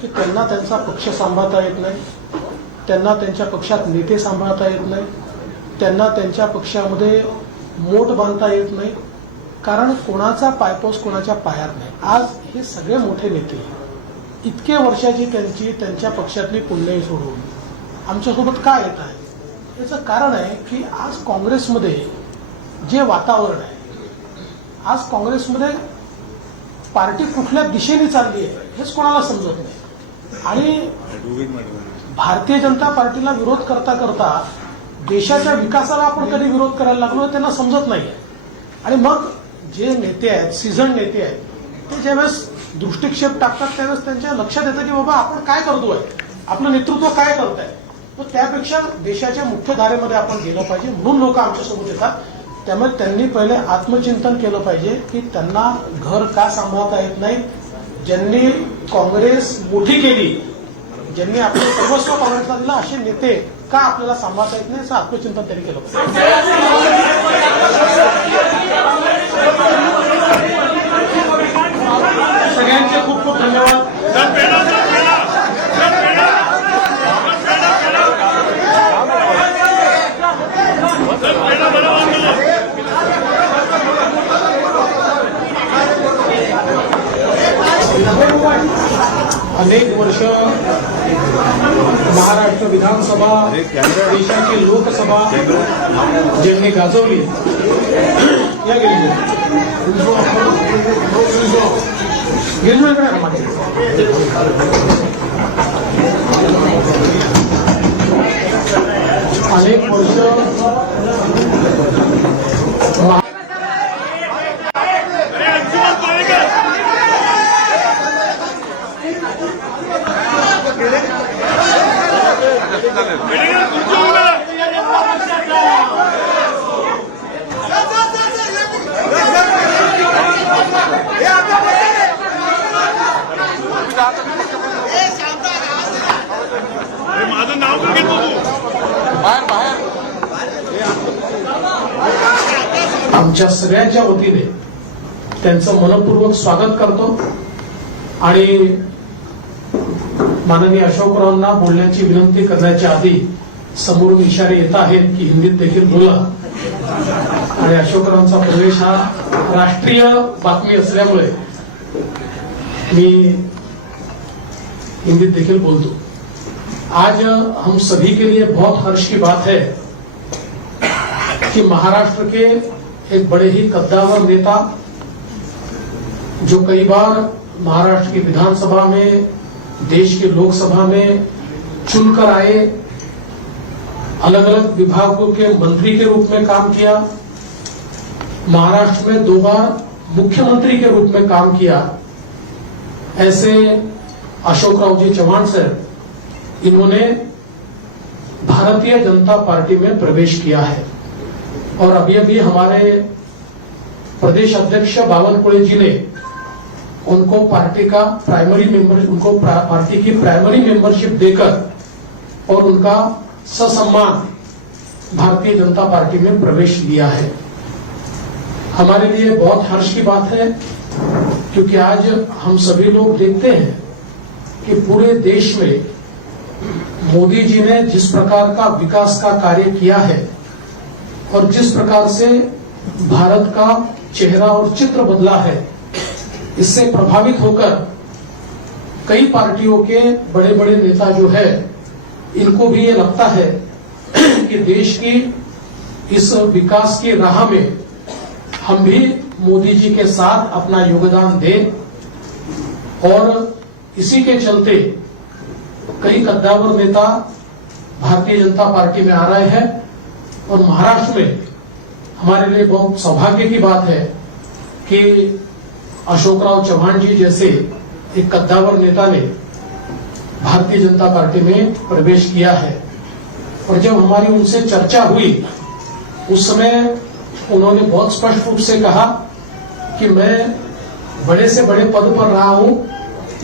की त्यांना त्यांचा पक्ष सांभाळता येत नाही, त्यांना त्यांच्या पक्षात नेते सांभाळता येत नाही, त्यांना त्यांच्या पक्षामध्ये मोठ बांधता येत नाही, कारण कोणाचा पायपोस कोणाच्या पायात नाही। आज हे सगळे मोठे नेते इतके वर्षाची त्यांची त्यांच्या पक्षातली पुण्य सोडून आमच्यासोबत का येत आहे, याचं कारण आहे की आज काँग्रेसमध्ये जे वातावरण आहे, आज काँग्रेसमध्ये पार्टी कुठल्या दिशेने चालली आहे हेच कोणाला समजत नाही. आणि भारतीय जनता पार्टीला विरोध करता करता देशाच्या विकासाला आपण कधी विरोध करायला लागलो त्यांना समजत नाही. आणि मग जे नेते आहेत, सीझन नेते आहेत, ते ज्यावेळेस दृष्टिक्षेप टाकतात त्यावेळेस त्यांच्या लक्षात येतं की बाबा आपण काय करतोय, आपलं नेतृत्व काय करत आहे. तर त्यापेक्षा देशाच्या मुख्य धारेमध्ये आपण गेलं पाहिजे, म्हणून लोक आमच्यासोबत येतात. त्यामुळे त्यांनी पहिले आत्मचिंतन केलं पाहिजे की त्यांना घर का सांभाळता येत नाही. ज्यांनी काँग्रेस मोठी केली, ज्यांनी आपलं सर्वस्व काँग्रेसला दिलं, असे नेते का आपल्याला सांभाळता येत नाही याचं आत्मचिंतन त्यांनी केलं पाहिजे. सगळ्यांचे खूप खूप धन्यवाद. अनेक वर्ष महाराष्ट्र विधानसभा, देशाची लोकसभा ज्यांनी गाजवली, या गेली अनेक वर्ष माझं नाव का घेतो तू? आमच्या सगळ्यांच्या वतीने त्यांचं मनपूर्वक स्वागत करतो. आणि माननीय अशोकरावांना बोलण्याची विनंती करण्याच्या आधी समोरून इशारे येत आहेत की हिंदीत देखील बोला. आणि अशोकरावांचा प्रवेश हा राष्ट्रीय बातमी असल्यामुळे मी हिंदीत देखील बोलतो. आज हम सभी के लिए बहुत हर्ष की बात है कि महाराष्ट्र के एक बड़े ही कद्दावर नेता, जो कई बार महाराष्ट्र की विधानसभा में, देश की लोकसभा में चुनकर आए, अलग अलग विभागों के मंत्री के रूप में काम किया, महाराष्ट्र में 2 बार मुख्यमंत्री के रूप में काम किया, ऐसे अशोकराव जी चव्हाण सर, इन्होंने भारतीय जनता पार्टी में प्रवेश किया है. और अभी अभी हमारे प्रदेश अध्यक्ष बावनकुळे जी ने उनको पार्टी का प्राइमरी मेंबर, उनको पार्टी की प्राइमरी मेंबरशिप देकर और उनका ससम्मान भारतीय जनता पार्टी में प्रवेश दिया है. हमारे लिए बहुत हर्ष की बात है, क्योंकि आज हम सभी लोग देखते हैं कि पूरे देश में मोदी जी ने जिस प्रकार का विकास का कार्य किया है और जिस प्रकार से भारत का चेहरा और चित्र बदला है, इससे प्रभावित होकर कई पार्टियों के बड़े बड़े नेता जो है, इनको भी ये लगता है कि देश की इस विकास की राह में हम भी मोदी जी के साथ अपना योगदान दें. और इसी के चलते कई कद्दावर नेता भारतीय जनता पार्टी में आ रहे हैं. और महाराष्ट्र में हमारे लिए बहुत सौभाग्य की बात है कि अशोकराव चव्हाण जी जैसे एक कद्दावर नेता ने भारतीय जनता पार्टी में प्रवेश किया है. और जब हमारी उनसे चर्चा हुई, उस समय उन्होंने बहुत स्पष्ट रूप से कहा कि मैं बड़े से बड़े पद पर रहा हूं,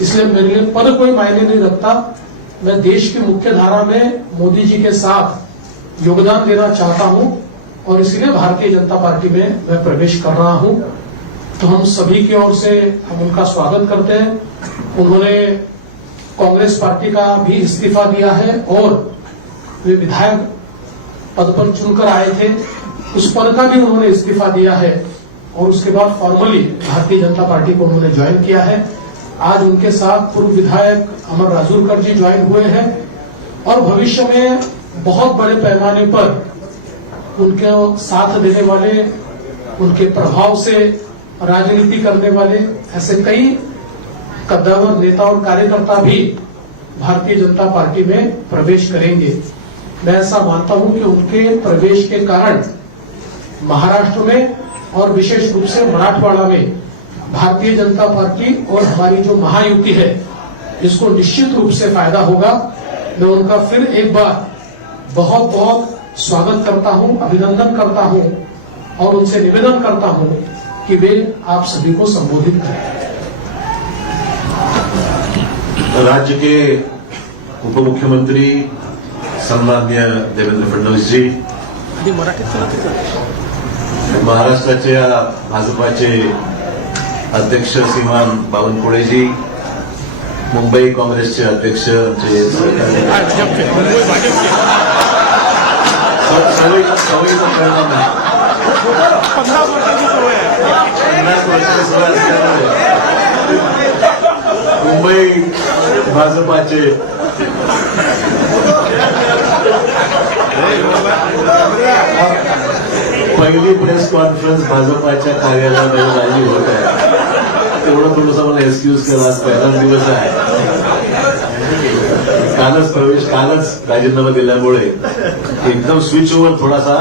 इसलिए मेरे लिए पद कोई मायने नहीं रखता. मैं देश की मुख्य धारा में मोदी जी के साथ योगदान देना चाहता हूं और इसलिए भारतीय जनता पार्टी में मैं प्रवेश कर रहा हूं. तो हम सभी की ओर से हम उनका स्वागत करते हैं. उन्होंने कांग्रेस पार्टी का भी इस्तीफा दिया है और वे विधायक पद पर चुनकर आए थे, उस पद का भी उन्होंने इस्तीफा दिया है और उसके बाद फॉर्मली भारतीय जनता पार्टी को उन्होंने ज्वाइन किया है. आज उनके साथ पूर्व विधायक अमर राजूरकर जी ज्वाइन हुए हैं और भविष्य में बहुत बड़े पैमाने पर उनके साथ देने वाले उनके प्रभाव से राजनीति करने वाले ऐसे कई कद्दावर नेता और कार्यकर्ता भी भारतीय जनता पार्टी में प्रवेश करेंगे। मैं ऐसा मानता हूं कि उनके प्रवेश के कारण महाराष्ट्र में और विशेष रूप से मराठवाड़ा में भारतीय जनता पार्टी और हमारी जो महायुति है इसको निश्चित रूप से फायदा होगा। मैं उनका फिर एक बार बहुत बहुत स्वागत करता हूं, अभिनंदन करता हूं और उनसे निवेदन करता हूं कि वे आप सभी को संबोधित करें। राज्य के उप मुख्यमंत्री सन्माननीय देवेंद्र फडणवीस जी, महाराष्ट्राच्या भाजपाचे अध्यक्ष श्रीमान बावनकुळेजी, मुंबई काँग्रेसचे अध्यक्ष सवयीचा परिणाम नाही. 50 वर्षाची सवय असल्यामुळे मुंबई भाजपाचे पहिली प्रेस कॉन्फरन्स भाजपाच्या कार्यालयामध्ये माझी होत आहे. तेवढं थोडंसं मला एक्सक्यूज केला. आज पहिला दिवस आहे. कालच राजीनामा दिल्यामुळे एकदम स्विच ओव्हर थोडासा,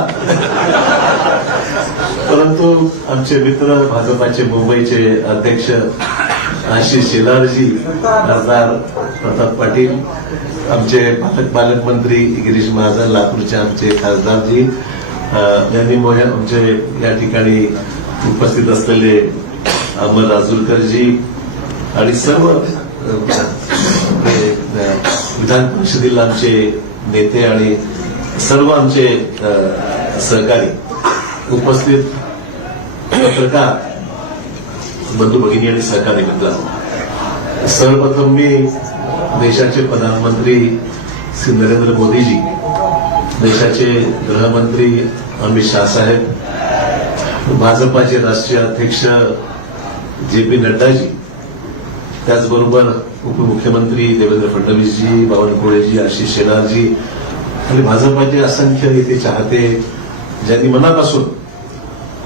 परंतु आमचे मित्र भाजपाचे मुंबईचे अध्यक्ष आशिष शेलारजी, खासदार प्रताप पाटील, आमचे पालकमंत्री गिरीश महाजन, लातूरचे आमचे खासदारजी यांनी आमचे या ठिकाणी उपस्थित असलेले अमर राजूरकरजी आणि सर्व विधान परिषदेला आमचे नेते आणि सर्व आमचे सहकारी, उपस्थित पत्रकार बंधू भगिनी आणि सहकारी मित्रांनो, सर्वप्रथम मी देशाचे प्रधानमंत्री श्री नरेंद्र मोदीजी, देशाचे गृहमंत्री अमित शाह साहेब, भाजपाचे राष्ट्रीय अध्यक्ष जे.पी. नड्डाजी, त्याचबरोबर उपमुख्यमंत्री देवेंद्र फडणवीसजी, बावनकुळेजी, आशिष शेलारजी आणि भाजपाचे असंख्य नेते चाहते, ज्यांनी मनापासून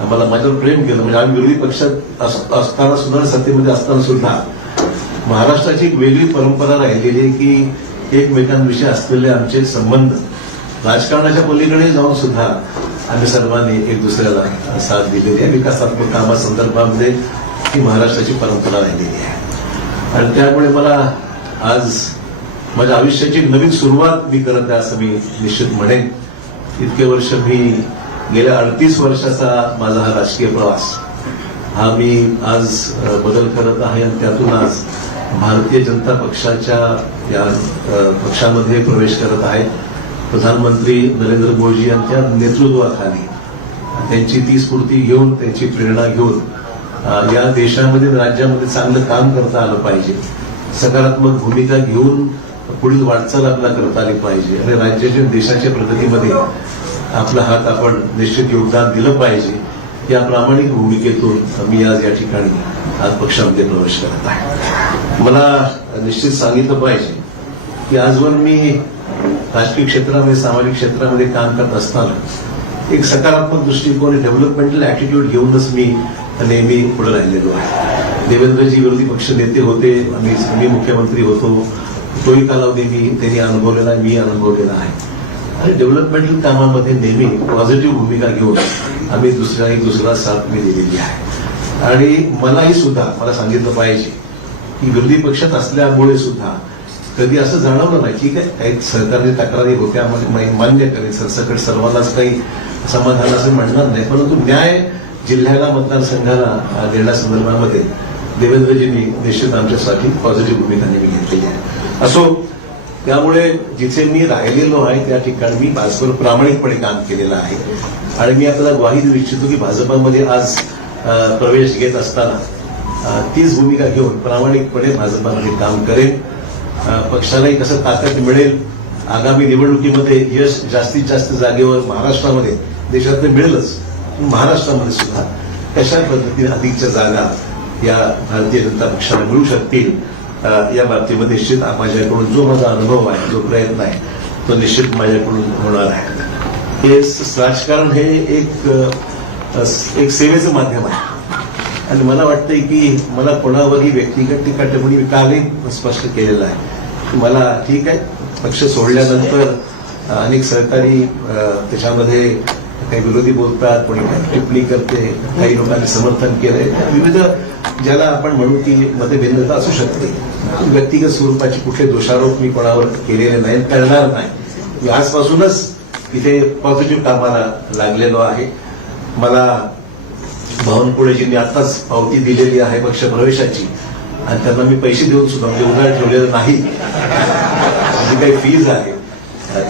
आम्हाला माझ्यावर प्रेम केलं. म्हणजे आम्ही विरोधी पक्षात असताना सुद्धा, सत्तेमध्ये असताना सुद्धा महाराष्ट्राची एक वेगळी परंपरा राहिलेली आहे की एकमेकांविषयी असलेले आमचे संबंध राजकारणाच्या पलीकडे जाऊन सुद्धा आम्ही सर्वांनी एक दुसऱ्याला साथ दिलेली आहे. विकासात्मक कामासंदर्भामध्ये ही महाराष्ट्राची परंपरा राहिलेली आहे आणि त्यामुळे मला आज माझ्या आयुष्याची नवीन सुरुवात मी करत आहे असं मी निश्चित म्हणेन. इतके वर्ष मी गेल्या 38 वर्षाचा माझा हा राजकीय प्रवास हा मी आज बदल करत आहे आणि त्यातून आज भारतीय जनता पक्षाच्या या पक्षामध्ये प्रवेश करत आहे. प्रधानमंत्री नरेंद्र मोदी यांच्या नेतृत्वाखाली त्यांची ती स्फूर्ती घेऊन, त्यांची प्रेरणा घेऊन या देशामध्ये राज्यामध्ये चांगलं काम करता आलं पाहिजे, सकारात्मक भूमिका घेऊन पुढील वाटचाल आपल्याला करता आली पाहिजे आणि राज्याच्या देशाच्या प्रगतीमध्ये आपला हात आपण निश्चित योगदान दिलं पाहिजे. या प्रामाणिक भूमिकेतून मी आज या ठिकाणी आज पक्षामध्ये प्रवेश करत आहे. मला निश्चित सांगितलं पाहिजे की आजवर मी राजकीय क्षेत्रामध्ये, सामाजिक क्षेत्रामध्ये काम करत असताना एक सकारात्मक दृष्टिकोन, डेव्हलपमेंटल ऍटिट्यूड घेऊनच मी नेहमी पुढे राहिलेलो आहे. देवेंद्रजी विरोधी पक्ष नेते होते, मी मुख्यमंत्री होतो, तोही कालावधी त्यांनी अनुभवलेला आहे, मी अनुभवलेला आहे आणि डेव्हलपमेंटल कामामध्ये नेहमी पॉझिटिव्ह भूमिका घेऊन आम्ही दुसरा साथ मी दिलेली आहे. आणि मलाही सुद्धा मला सांगितलं पाहिजे की विरोधी पक्षात असल्यामुळे सुद्धा कधी असं जाणवलं नाही. ठीक आहे, काही सहकारी तक्रारी होत्या, मान्य करेल, सरसकट सर्वांनाच काही समाधान असं म्हणणार नाही, परंतु न्याय जिल्ह्याला, मतदारसंघाला देण्यासंदर्भामध्ये देवेंद्रजींनी निश्चित आमच्यासाठी पॉझिटिव्ह भूमिका नेहमी घेतलेली आहे. असो, त्यामुळे जिथे मी राहिलेलो आहे त्या ठिकाणी मी भाजपवर प्रामाणिकपणे काम केलेलं आहे आणि मी आपल्याला ग्वाही देऊ इच्छितो की भाजपामध्ये आज प्रवेश घेत असताना तीच भूमिका घेऊन प्रामाणिकपणे भाजपामध्ये काम करेन. पक्षालाही कसं ताकद मिळेल, आगामी निवडणुकीमध्ये यश जास्तीत जास्त जागेवर महाराष्ट्रामध्ये, देशात मिळेलच, महाराष्ट्रामध्ये सुद्धा कशा पद्धतीने अधिकच्या जागा या भारतीय जनता पक्षाला मिळू शकतील या बाबतीमध्ये निश्चित माझ्याकडून जो माझा अनुभव आहे, जो प्रयत्न आहे, तो निश्चित माझ्याकडून होणार आहे. हे राजकारण हे एक एक सेवेचं माध्यम आहे आणि मला वाटतंय की मला कोणावरही व्यक्तिगत टीका टिप्पणी कालही स्पष्ट केलेलं आहे. मला ठीक आहे, पक्ष सोडल्यानंतर अनेक सहकारी त्याच्यामध्ये काही विरोधी बोलतात, कोणी काही टिप्पणी करते, काही लोकांनी समर्थन केलंय. विविध ज्याला आपण म्हणू की मतभिन्नता असू शकते. व्यक्तिगत स्वरूपाचे कुठले दोषारोप मी कोणावर केलेले नाही, करणार नाही. मी आजपासूनच इथे पॉझिटिव्ह कामाला लागलेलो आहे. मला बावनकुळेजींनी आताच पावती दिलेली आहे पक्ष प्रवेशाची आणि त्यांना मी पैसे देऊन सुद्धा म्हणजे उधार ठेवलेलं नाही. जी काही फीज आहे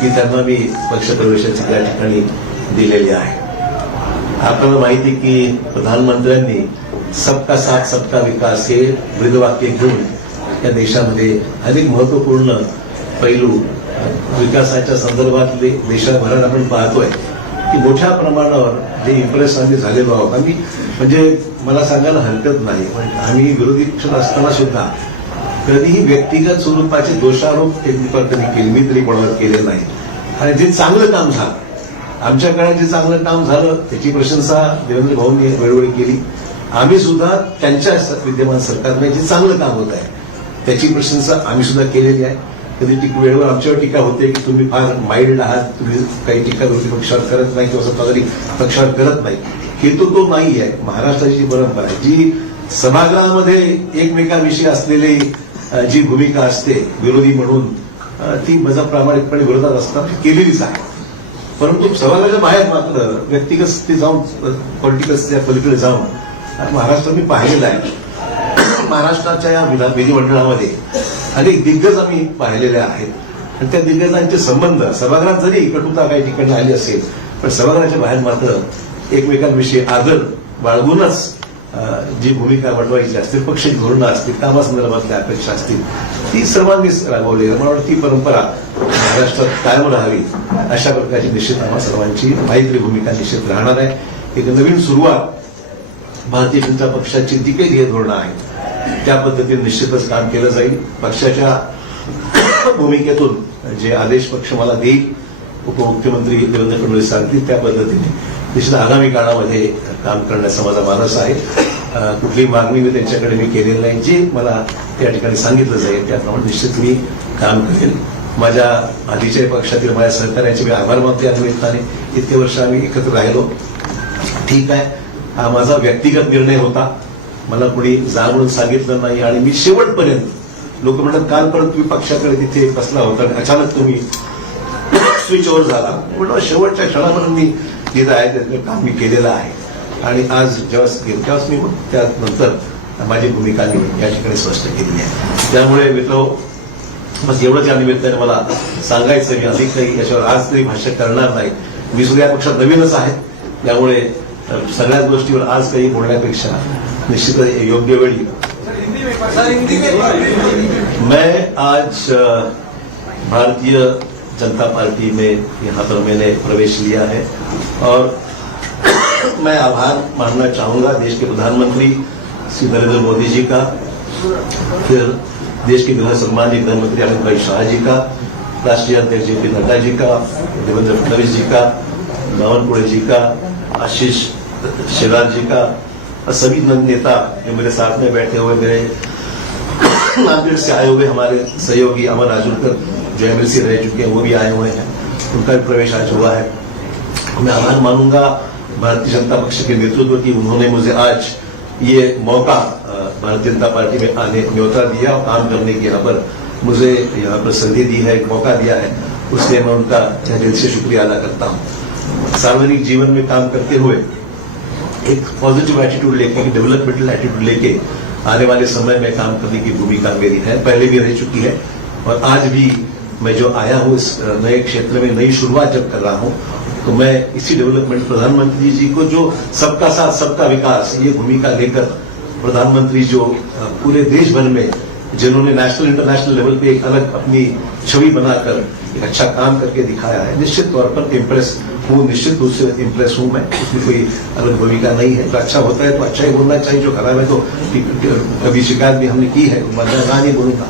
ती त्यांना मी पक्ष प्रवेशाची त्या ठिकाणी दिलेली आहे. आपल्याला माहिती की प्रधानमंत्र्यांनी सबका साथ सबका विकास हे ब्रीदवाक्य घेऊन या देशामध्ये अनेक महत्वपूर्ण पैलू विकासाच्या संदर्भातले देशभरात आपण पाहतोय की मोठ्या प्रमाणावर जे इम्प्रेस आम्ही झालेलो आहोत. आम्ही म्हणजे मला सांगायला हरकत नाही, आम्ही विरोधी पक्षात असताना सुद्धा कधीही व्यक्तिगत स्वरूपाचे दोषारोप एकमेकांवर कधी केले, मी तरी कोणावर केले नाही. आणि जे चांगलं काम झालं, आमच्या काळात जे चांगलं काम झालं त्याची प्रशंसा देवेंद्र भाऊंनी वेळोवेळी केली. आम्ही सुद्धा त्यांच्या विद्यमान सरकारने जे चांगलं काम होत आहे त्याची प्रशंसा आम्ही सुद्धा केलेली आहे. कधी वेळेवर आमच्यावर टीका होते की तुम्ही फार माइल्ड आहात, तुम्ही काही टीका विरोधी पक्षावर करत नाही किंवा सत्ताधारी पक्षावर करत नाही. हेतू तो नाही आहे. महाराष्ट्राची जी परंपरा आहे, जी सभागृहामध्ये एकमेकांविषयी असलेली जी भूमिका असते विरोधी म्हणून, ती माझा प्रामाणिकपणे विरोधात असताना केलेलीच आहे. परंतु सभागृहाच्या बाहेर मात्र व्यक्तिगत स्थिती जाऊन पॉलिटिकल पलीकडे जाऊन महाराष्ट्र मी पाहिलेला आहे. महाराष्ट्राच्या या विधिमंडळामध्ये अनेक दिग्गज आम्ही पाहिलेले आहेत आणि त्या दिग्गजांचे संबंध सभागृहात जरी कटुता काही ठिकाणी आली असेल पण सभागृहाच्या बाहेर मात्र एकमेकांविषयी आदर बाळगूनच जी भूमिका वटवायची असते, पक्षाची धोरणं असतील, कामासंदर्भातल्या अपेक्षा असतील, ती सर्वांनीच राबवली. मला वाटतं ती परंपरा महाराष्ट्रात कायम राहावी अशा प्रकारची निश्चित आम्हा सर्वांची मैत्री भूमिका निश्चित राहणार आहे. एक नवीन सुरुवात भारतीय जनता पक्षाची जी काही ध्येय धोरणं आहेत त्या पद्धतीने निश्चितच काम केलं जाईल. पक्षाच्या भूमिकेतून जे आदेश पक्ष मला देईल, उपमुख्यमंत्री देवेंद्र फडणवीस सांगतील त्या पद्धतीने निश्चित आगामी काळामध्ये काम करण्याचा माझा मानस आहे. कुठलीही मागणी मी त्यांच्याकडे मी केलेली नाही. जे मला त्या ठिकाणी सांगितलं जाईल त्याप्रमाणे निश्चित मी काम करेन. माझ्या आधीच्या पक्षातील माझ्या सहकार्याचे मी आभार मानते. या निमित्ताने इतके वर्ष आम्ही एकत्र राहिलो. ठीक आहे, हा माझा व्यक्तिगत निर्णय होता, मला कोणी जाणून सांगितलं नाही आणि मी शेवटपर्यंत लोक म्हणतात काल परत तुम्ही पक्षाकडे तिथे बसला होता आणि अचानक तुम्ही स्विच ओव्हर झाला. म्हणून शेवटच्या क्षणापर्यंत मी तिथं आहे त्याचं काम मी केलेलं आहे आणि आज जेव्हा मी त्यानंतर माझी भूमिका मी या ठिकाणी स्पष्ट केलेली आहे. त्यामुळे मित्र बस एवढंच या निमित्ताने मला सांगायचं. मी अधिक काही याच्यावर आज तरी भाष्य करणार नाही. मी सुद्धा या पक्षात नवीनच आहे, त्यामुळे सगळ्याच गोष्टीवर आज काही बोलण्यापेक्षा निश्चित योग्य वेळी मैं आज भारतीय जनता पार्टी में यहाँ पर मैंने प्रवेश लिया है और मैं आभार मानना चाहूंगा देश के प्रधानमंत्री श्री नरेंद्र मोदी जी का, फिर देश के गृह सम्मानीय गृहमंत्री अमित भाई शाह जी का, राष्ट्रीय अध्यक्ष JP नड्डा जी का, देवेंद्र फडणवीस जी का, बावनकुळे जी का, आशीष शेलार जी का और सभी नेता जो मेरे साथ में बैठे हुए, मेरे नांदेड़ से आए हुए हमारे सहयोगी अमर राजूरकर जो MLC रह चुके हैं वो भी आए हुए हैं, उनका भी प्रवेश आज हुआ है. मैं आभार मानूंगा भारतीय जनता पक्ष के नेतृत्व की. उन्होंने मुझे आज ये मौका भारतीय जनता पार्टी में आने न्योता दिया और काम करने की यहाँ पर मुझे यहाँ पर संधि दी है, एक मौका दिया है, उसलिए मैं उनका दिल से शुक्रिया अदा करता हूँ. सार्वजनिक जीवन में काम करते हुए एक पॉजिटिव एटीट्यूड लेके, डेवलपमेंटल एटीट्यूड लेके आने वाले समय में काम करने की भूमिका मेरी है, पहले भी रह चुकी है और आज भी मैं जो आया हूँ इस नए क्षेत्र में नई शुरुआत जब कर रहा हूँ तो मैं इसी डेवलपमेंट प्रधानमंत्री जी को जो सबका साथ सबका विकास ये भूमिका लेकर प्रधानमंत्री जो पूरे देश भर में जिन्होंने नेशनल इंटरनेशनल लेवल पे एक अलग अपनी छवि बनाकर एक अच्छा काम करके दिखाया है, निश्चित तौर पर इम्प्रेस हूँ, निश्चित रूप से इम्प्रेस हूँ मैं. उसमें कोई अलग भूमिका नहीं है. तो अच्छा होता है तो अच्छा ही बोलना चाहिए, जो खराब है तो कभी शिकायत भी हमने की है, मैं नहीं बोलूंगा.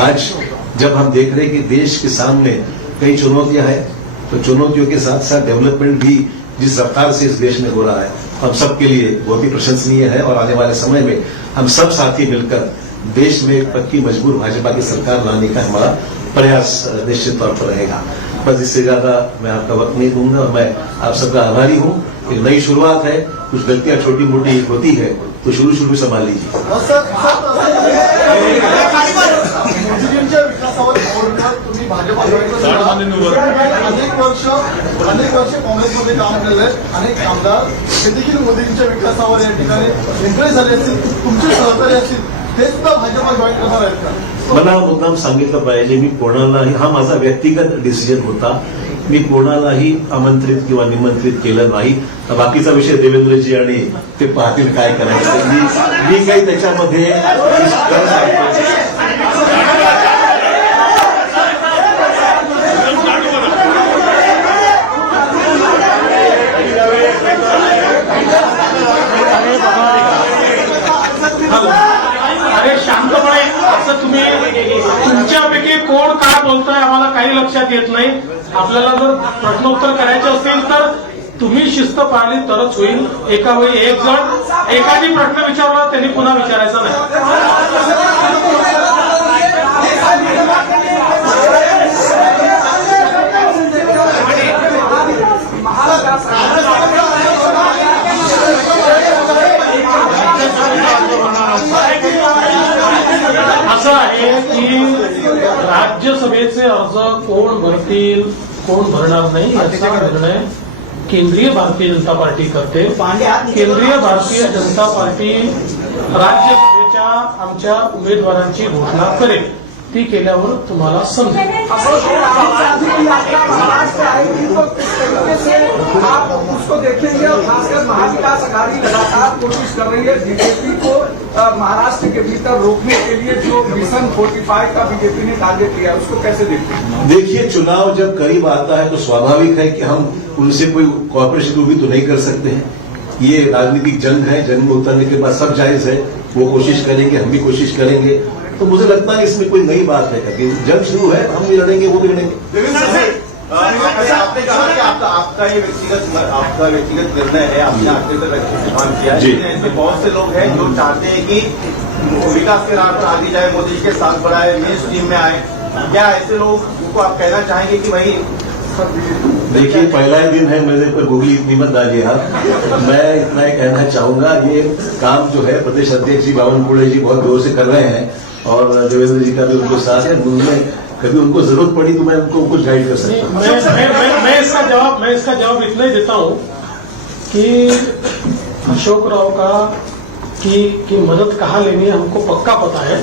आज जब हम देख रहे हैं कि देश के सामने कई चुनौतियां हैं तो चुनौतियों के साथ साथ डेवलपमेंट भी जिस रफ्तार से इस देश में हो रहा है हम सबके लिए बहुत ही प्रशंसनीय है और आने वाले समय में हम सब साथी मिलकर देश में एक पक्की मजबूर भाजपा की सरकार लाने का हमारा प्रयास निश्चित तौर पर रहेगा। बस इससे ज्यादा मैं आपका वक्त नहीं दूंगा और मैं आप सबका आभारी हूं। एक नई शुरुआत है, कुछ गलतियां छोटी मोटी होती है तो शुरू संभाल लीजिए। मोदीजींच्या विकासावर बोलणार तुम्ही भाजपा अनेक वर्ष काँग्रेसमध्ये काम केलंय, अनेक आमदार हे देखील मोदीजींच्या विकासावर या ठिकाणी इम्प्रेस झाले असतील, तुमचे सहकारी असतील, ते सुद्धा भाजपा जॉईन करणार आहेत का? मला मुद्दाम सांगितलं पाहिजे, मी कोणालाही, हा माझा व्यक्तिगत डिसिजन होता, मी कोणालाही आमंत्रित किंवा निमंत्रित केलं नाही। बाकीचा विषय देवेंद्रजी आणि ते पाहतील काय करायचं, मी काही त्याच्यामध्ये अरे शांतपणे असं तुम्ही तुमच्यापैकी कोण काय बोलतोय आम्हाला काही लक्षात येत नाही। आपल्याला जर प्रश्नोत्तर करायचे असतील तर तुम्ही शिस्त पाळली तरच होईल। एका वेळी एक जण एखादी प्रश्न विचारला त्यांनी पुन्हा विचारायचा नाही। असं आहे की राज्यसभेचे अर्ज कोण भरतील कोण भरणार नाही याचा निर्णय केंद्रीय भारतीय जनता पार्टी करते। केंद्रीय भारतीय जनता पार्टी राज्यसभेच्या आमच्या उमेदवारांची घोषणा करेल, ती केल्यावर तुम्हाला समजेल। महाराष्ट्र आएगी तो किस तरीके से आप उसको देखेंगे और खासकर महाविकास अघाड़ी लगातार कोशिश कर रही है बीजेपी को महाराष्ट्र के भीतर रोकने के लिए, जो मिशन 45 का बीजेपी ने टारगेट लिया उसको कैसे देखते हैं? देखिए, चुनाव जब करीब आता है तो स्वाभाविक है कि हम उनसे कोई कॉर्पोरेशन भी तो नहीं कर सकते हैं। ये राजनीतिक जंग है, जंग में उतरने के बाद सब जायज है, वो कोशिश करेंगे, हम भी कोशिश करेंगे। तो मुझे लगता है इसमें कोई नई बात है कि जंग शुरू है, हम भी लड़ेंगे, वो भी लड़ेंगे। आपने कहा कि आपका ये व्यक्तिगत निर्णय है, आपने आखिर तक काम किया है। लेकिन ऐसे बहुत से लोग हैं जो चाहते हैं कि विकास के राह पर आगे जाए, मोदी जी के साथ बढ़ाए, मेन स्ट्रीम में आए। क्या ऐसे लोगों को आप कहना चाहेंगे कि भाई देखिए, पहला ही दिन है, मेरे ऊपर गूगली इतनी मत डालिए आप। मैं इतना ही कहना चाहूंगा, ये काम जो है प्रदेश अध्यक्ष जी बावनकुळे जी बहुत जोर से कर रहे हैं और देवेंद्र जी का भी उनको साथ है। उनमें कभी उनको जरूरत पड़ी तो मैं उनको कुछ गाइड कर सकता हूँ। मैं इसका जवाब इतना ही देता हूँ कि अशोक राव का की मदद कहाँ लेनी है हमको पक्का पता है।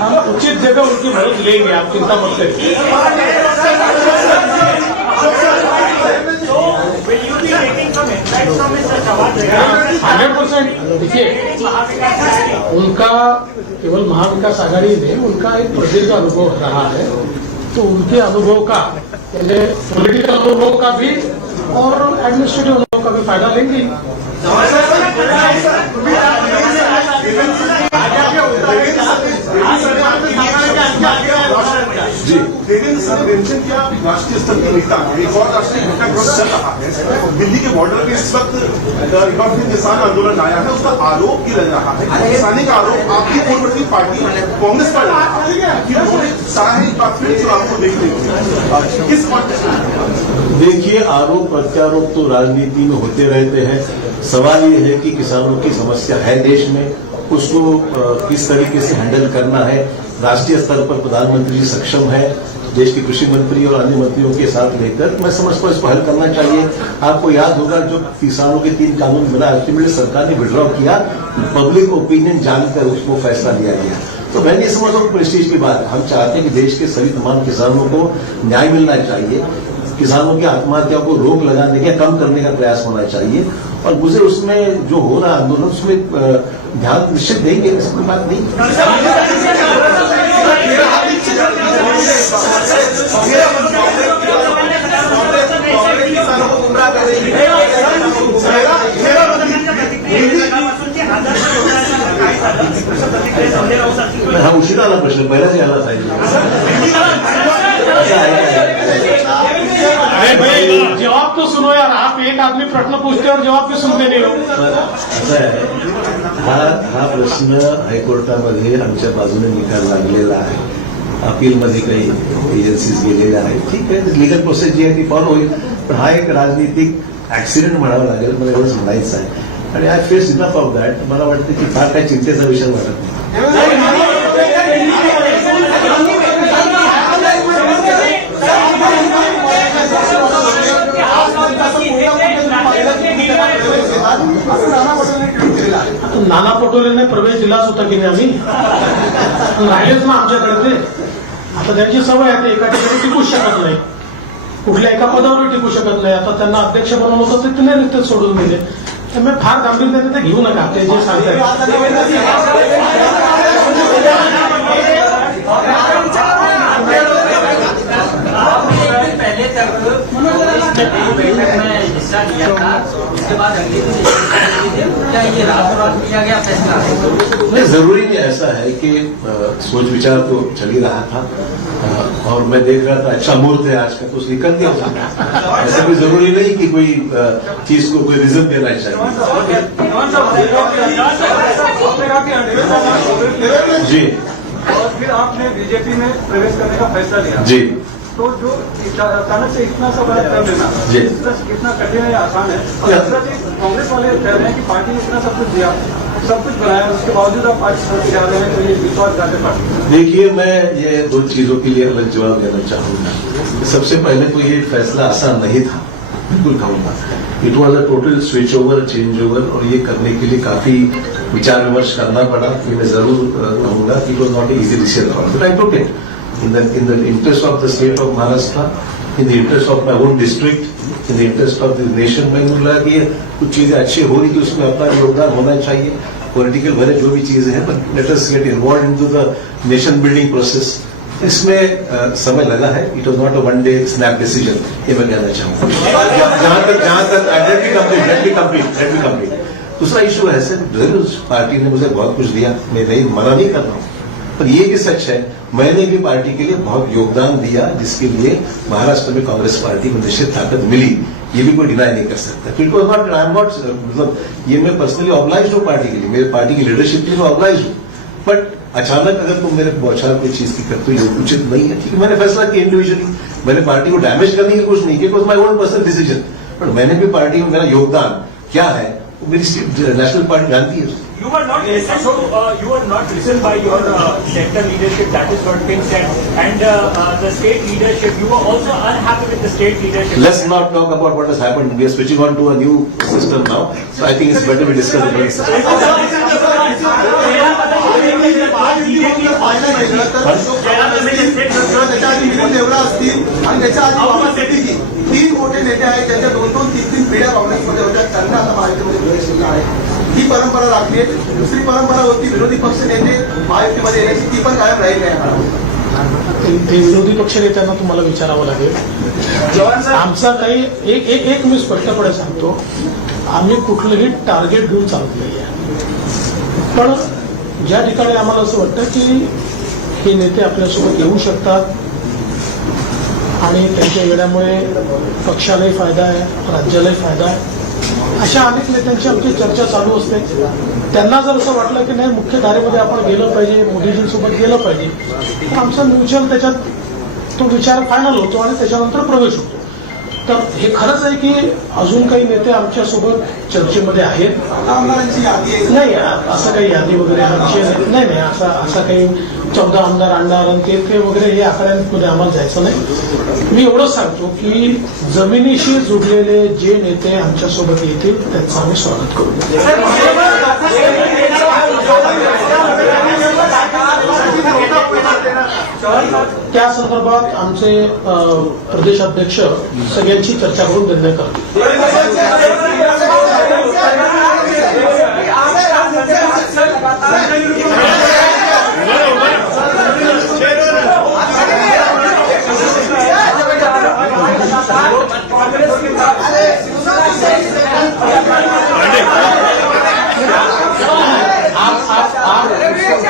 हम उचित जगह उनकी मदद लेंगे, आप चिंता मत करिए। Will you be taking some insights from Mr. Chawat? 100%। देखिए, उनका केवल महाविकास आघाड़ी में उनका एक प्रदेश का अनुभव रहा है, तो उनके अनुभव का, पॉलिटिकल अनुभव का भी और एडमिनिस्ट्रेटिव अनुभव का भी फायदा लेंगे। जी, देवेंद्र सर मेंशन किया राष्ट्रीय स्तर के नेता है, एक और राष्ट्रीय घटना चल रहा है। दिल्ली के बॉर्डर पे इस वक्त रिपब्लिकन किसान आंदोलन आया है, उसका आरोप ये लग रहा है, किसानी का आरोप आपकी पूर्ववर्ती पार्टी कांग्रेस पर लगा है कि उन्होंने सारे चुनाव को देखते हुए किस पार्टी। देखिए, आरोप प्रत्यारोप तो राजनीति में होते रहते हैं। सवाल ये है कि किसानों की समस्या है देश में, उसको किस तरीके से हैंडल करना है। राष्ट्रीय स्तर पर प्रधानमंत्री जी सक्षम है, देश के कृषि मंत्री और अन्य मंत्रियों के साथ लेकर मैं समझता हूं इसको हल करना चाहिए। आपको याद होगा जो किसानों के 3 कानून बना, अल्टीमेटली सरकार ने विड्रॉ किया, पब्लिक ओपिनियन जानकर उसको फैसला लिया गया। तो मैं नहीं समझता हूँ प्रेस्टीज की बात। हम चाहते हैं कि देश के सभी तमाम किसानों को न्याय मिलना चाहिए, किसानों की आत्महत्या को रोक लगाने का, कम करने का प्रयास होना चाहिए। और मुझे उसमें जो हो रहा आंदोलन उसमें ध्यान निश्चित देंगे, इसकी बात नहीं। हा उशिरा आला प्रश्न, पहिलाच यायला पाहिजे। जवाब तो सुनो यार, आप एक आदमी प्रश्न पूछते और जवाब भी सुनते नहीं हो. असं आहे, हा प्रश्न हायकोर्टामध्ये आमच्या बाजूने निकाल लागलेला आहे. अपीलमध्ये काही एजन्सीज गेलेल्या आहेत. ठीक आहे, लिगल प्रोसेस जी आहे ती फॉलो होईल, पण हा एक राजनीतिक ऍक्सिडेंट म्हणावा लागेल, मला एवढंच म्हणायचं आहे. आणि I face enough of that. मला वाटतं की फार काही चिंतेचा विषय वाटत नाही. नाना पटोलेंना प्रवेश दिलाच होता की नाही आम्ही, राहिलेच ना आमच्याकडे ते. आता त्यांची सवय आहे, ते एका ठिकाणी टिकूच शकत नाही, कुठल्या एका पदावर टिकू शकत नाही. आता त्यांना अध्यक्ष बनवलं होतं ते तिने नुकतेच सोडून दिले. त्यामुळे फार गांभीर्याने ते घेऊ नका, ते जे पहले तक बैठक में हिस्सा लिया था, उसके बाद अगले दिन क्या ये रातों रात किया गया फैसला? नहीं, जरूरी नहीं ऐसा है कि सोच विचार तो चल ही रहा था, और मैं देख रहा था अच्छा मुहूर्त है आज का, तो निकल गया उसमें. ऐसा भी जरूरी नहीं कि कोई चीज को कोई रीजन देना चाहिए. जी और फिर आपने बीजेपी में प्रवेश करने का फैसला लिया. जी तो जो अचानक से इतना सा बड़ा कर लेना जी. कितना कठिन है या आसान है? और दूसरा चीज, कांग्रेस वाले कह रहे हैं कि पार्टी ने इतना सब कुछ दिया, सब कुछ बनाया, उसके बावजूद आप पार्टी छोड़ के जा रहे हैं, तो ये विश्वासघाती पार्टी. देखिए, मैं ये दो चीजों के लिए अलग जवाब देना चाहूंगा. सबसे पहले तो ये फैसला आसान नहीं था, बिल्कुल कहूंगा. It was a total switch over, change over, और ये करने के लिए काफी विचार विमर्श करना पड़ा. ये मैं जरूर कहूंगा कि it was not easy decision, but I took it in the interest of the state of Maharashtra, in the interest of my own district, in the interest of the nation. मैं मुझे लगा कि कुछ चीजें अच्छी हो रही थी, उसमें अपना योगदान होना चाहिए. पॉलिटिकल भले जो भी चीजें हैं, but let us get involved into the nation building process. इसमें समय लगा है. It was not a one day snap decision, ये मैं कहना चाहूंगा. जहां तक लेट मी कंप्लीट. दूसरा इशू है सर, जरूर पार्टी ने मुझे बहुत कुछ दिया, मैं नहीं मना नहीं कर रहा हूँ, पर ये भी सच है मैंने भी पार्टी के लिए बहुत योगदान दिया, जिसके लिए महाराष्ट्र में कांग्रेस पार्टी को निश्चित ताकत मिली. ये भी कोई डिनाई नहीं कर सकता. It was not, I am not, मतलब ये मैं पर्सनली ऑब्लाइज हूँ पार्टी के लिए, मेरे पार्टी की लीडरशिप के लिए मैं ऑब्लाइज हूँ. बट अचानक अगर तुम मेरे बौछार कोई चीज की करते हो, ये उचित नहीं है. ठीक है, मैंने फैसला किया इंडिविजुअली, मैंने पार्टी को डैमेज करने की कोशिश नहीं की, because my own personal decision. But मैंने भी पार्टी में मेरा योगदान क्या है, मेरी नेशनल पार्टी जानती है. You were not listened to. You were not listened by your center leadership. That is what being said. And the state leadership. You were also unhappy with the state leadership. Let's not talk about what has happened. We are switching on to a new system now. So I think it's better we discuss the new system. त्याच्या आधी मिलिंद देवरा असतील आणि त्याच्या आधी बाबा शेट्टीजी, 3 मोठे नेते आहेत त्यांच्या 2-2, 3-3 पिढ्या काँग्रेसमध्ये होत्या, त्यांना आता महायुतीमध्ये प्रवेश केला आहे. ही परंपरा राखली आहे. दुसरी परंपरा होती विरोधी पक्ष नेते महायुतीमध्ये येण्याची, ती पण कायम राहील नाही. ते विरोधी पक्ष नेत्यांना तुम्हाला विचारावं लागेल. आमचा काही एक मी स्पष्टपणे सांगतो, आम्ही कुठलंही टार्गेट घेऊन चालत नाहीये. पण ज्या ठिकाणी आम्हाला असं वाटतं की हे नेते आपल्यासोबत येऊ शकतात आणि त्यांच्या येण्यामुळे पक्षालाही फायदा आहे, राज्यालाही फायदा आहे, अशा अनेक नेत्यांची आमची चर्चा चालू असते. त्यांना जर असं वाटलं की नाही मुख्यधारेमध्ये आपण गेलं पाहिजे, मोदीजींसोबत गेलं पाहिजे, तर आमचा म्युच्युअल त्याच्यात तो विचार फायनल होतो आणि त्याच्यानंतर प्रवेश होतो. तर हे खरंच आहे की अजून काही नेते आमच्यासोबत चर्चेमध्ये आहेत. आमदारांची यादी आहे. नाही, असं काही यादी वगैरे आमची नाही. असं काही 14 आमदार आणणार आणि ते वगैरे हे आकड्यांमध्ये आम्हाला जायचं नाही. मी एवढंच सांगतो की जमिनीशी जुडलेले जे नेते आमच्यासोबत येतील त्यांचं आम्ही स्वागत करू. त्या संदर्भात आमचे प्रदेशाध्यक्ष सगळ्यांची चर्चा करून निर्णय करतील.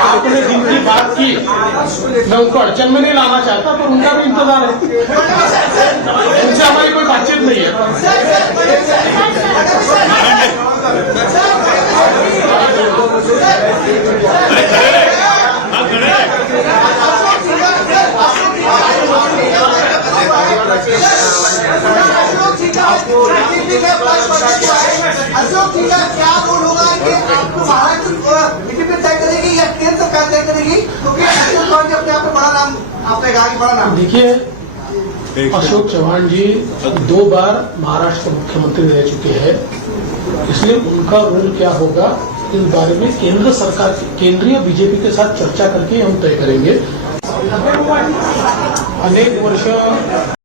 आपने जिनकी बात की की मैं उनको अड़चन में नहीं लाना चाहता, पर उनका भी इंतजार है। उनसे हमारी कोई बातचीत नहीं है। अशोक जी का क्या रोल होगा कि आपको महाराष्ट्र टिकट तय करेगी या केंद्र सरकार तय करेगी, क्योंकि अशोक चौहान जी अपने आप में बड़ा नाम, आपने कहा कि बड़ा नाम। देखिए, अशोक चौहान जी 2 बार महाराष्ट्र के मुख्यमंत्री रह चुके हैं, इसलिए उनका रोल क्या होगा इस बारे में केंद्र सरकार, केंद्रीय बीजेपी के साथ चर्चा करके हम तय करेंगे। अनेक वर्ष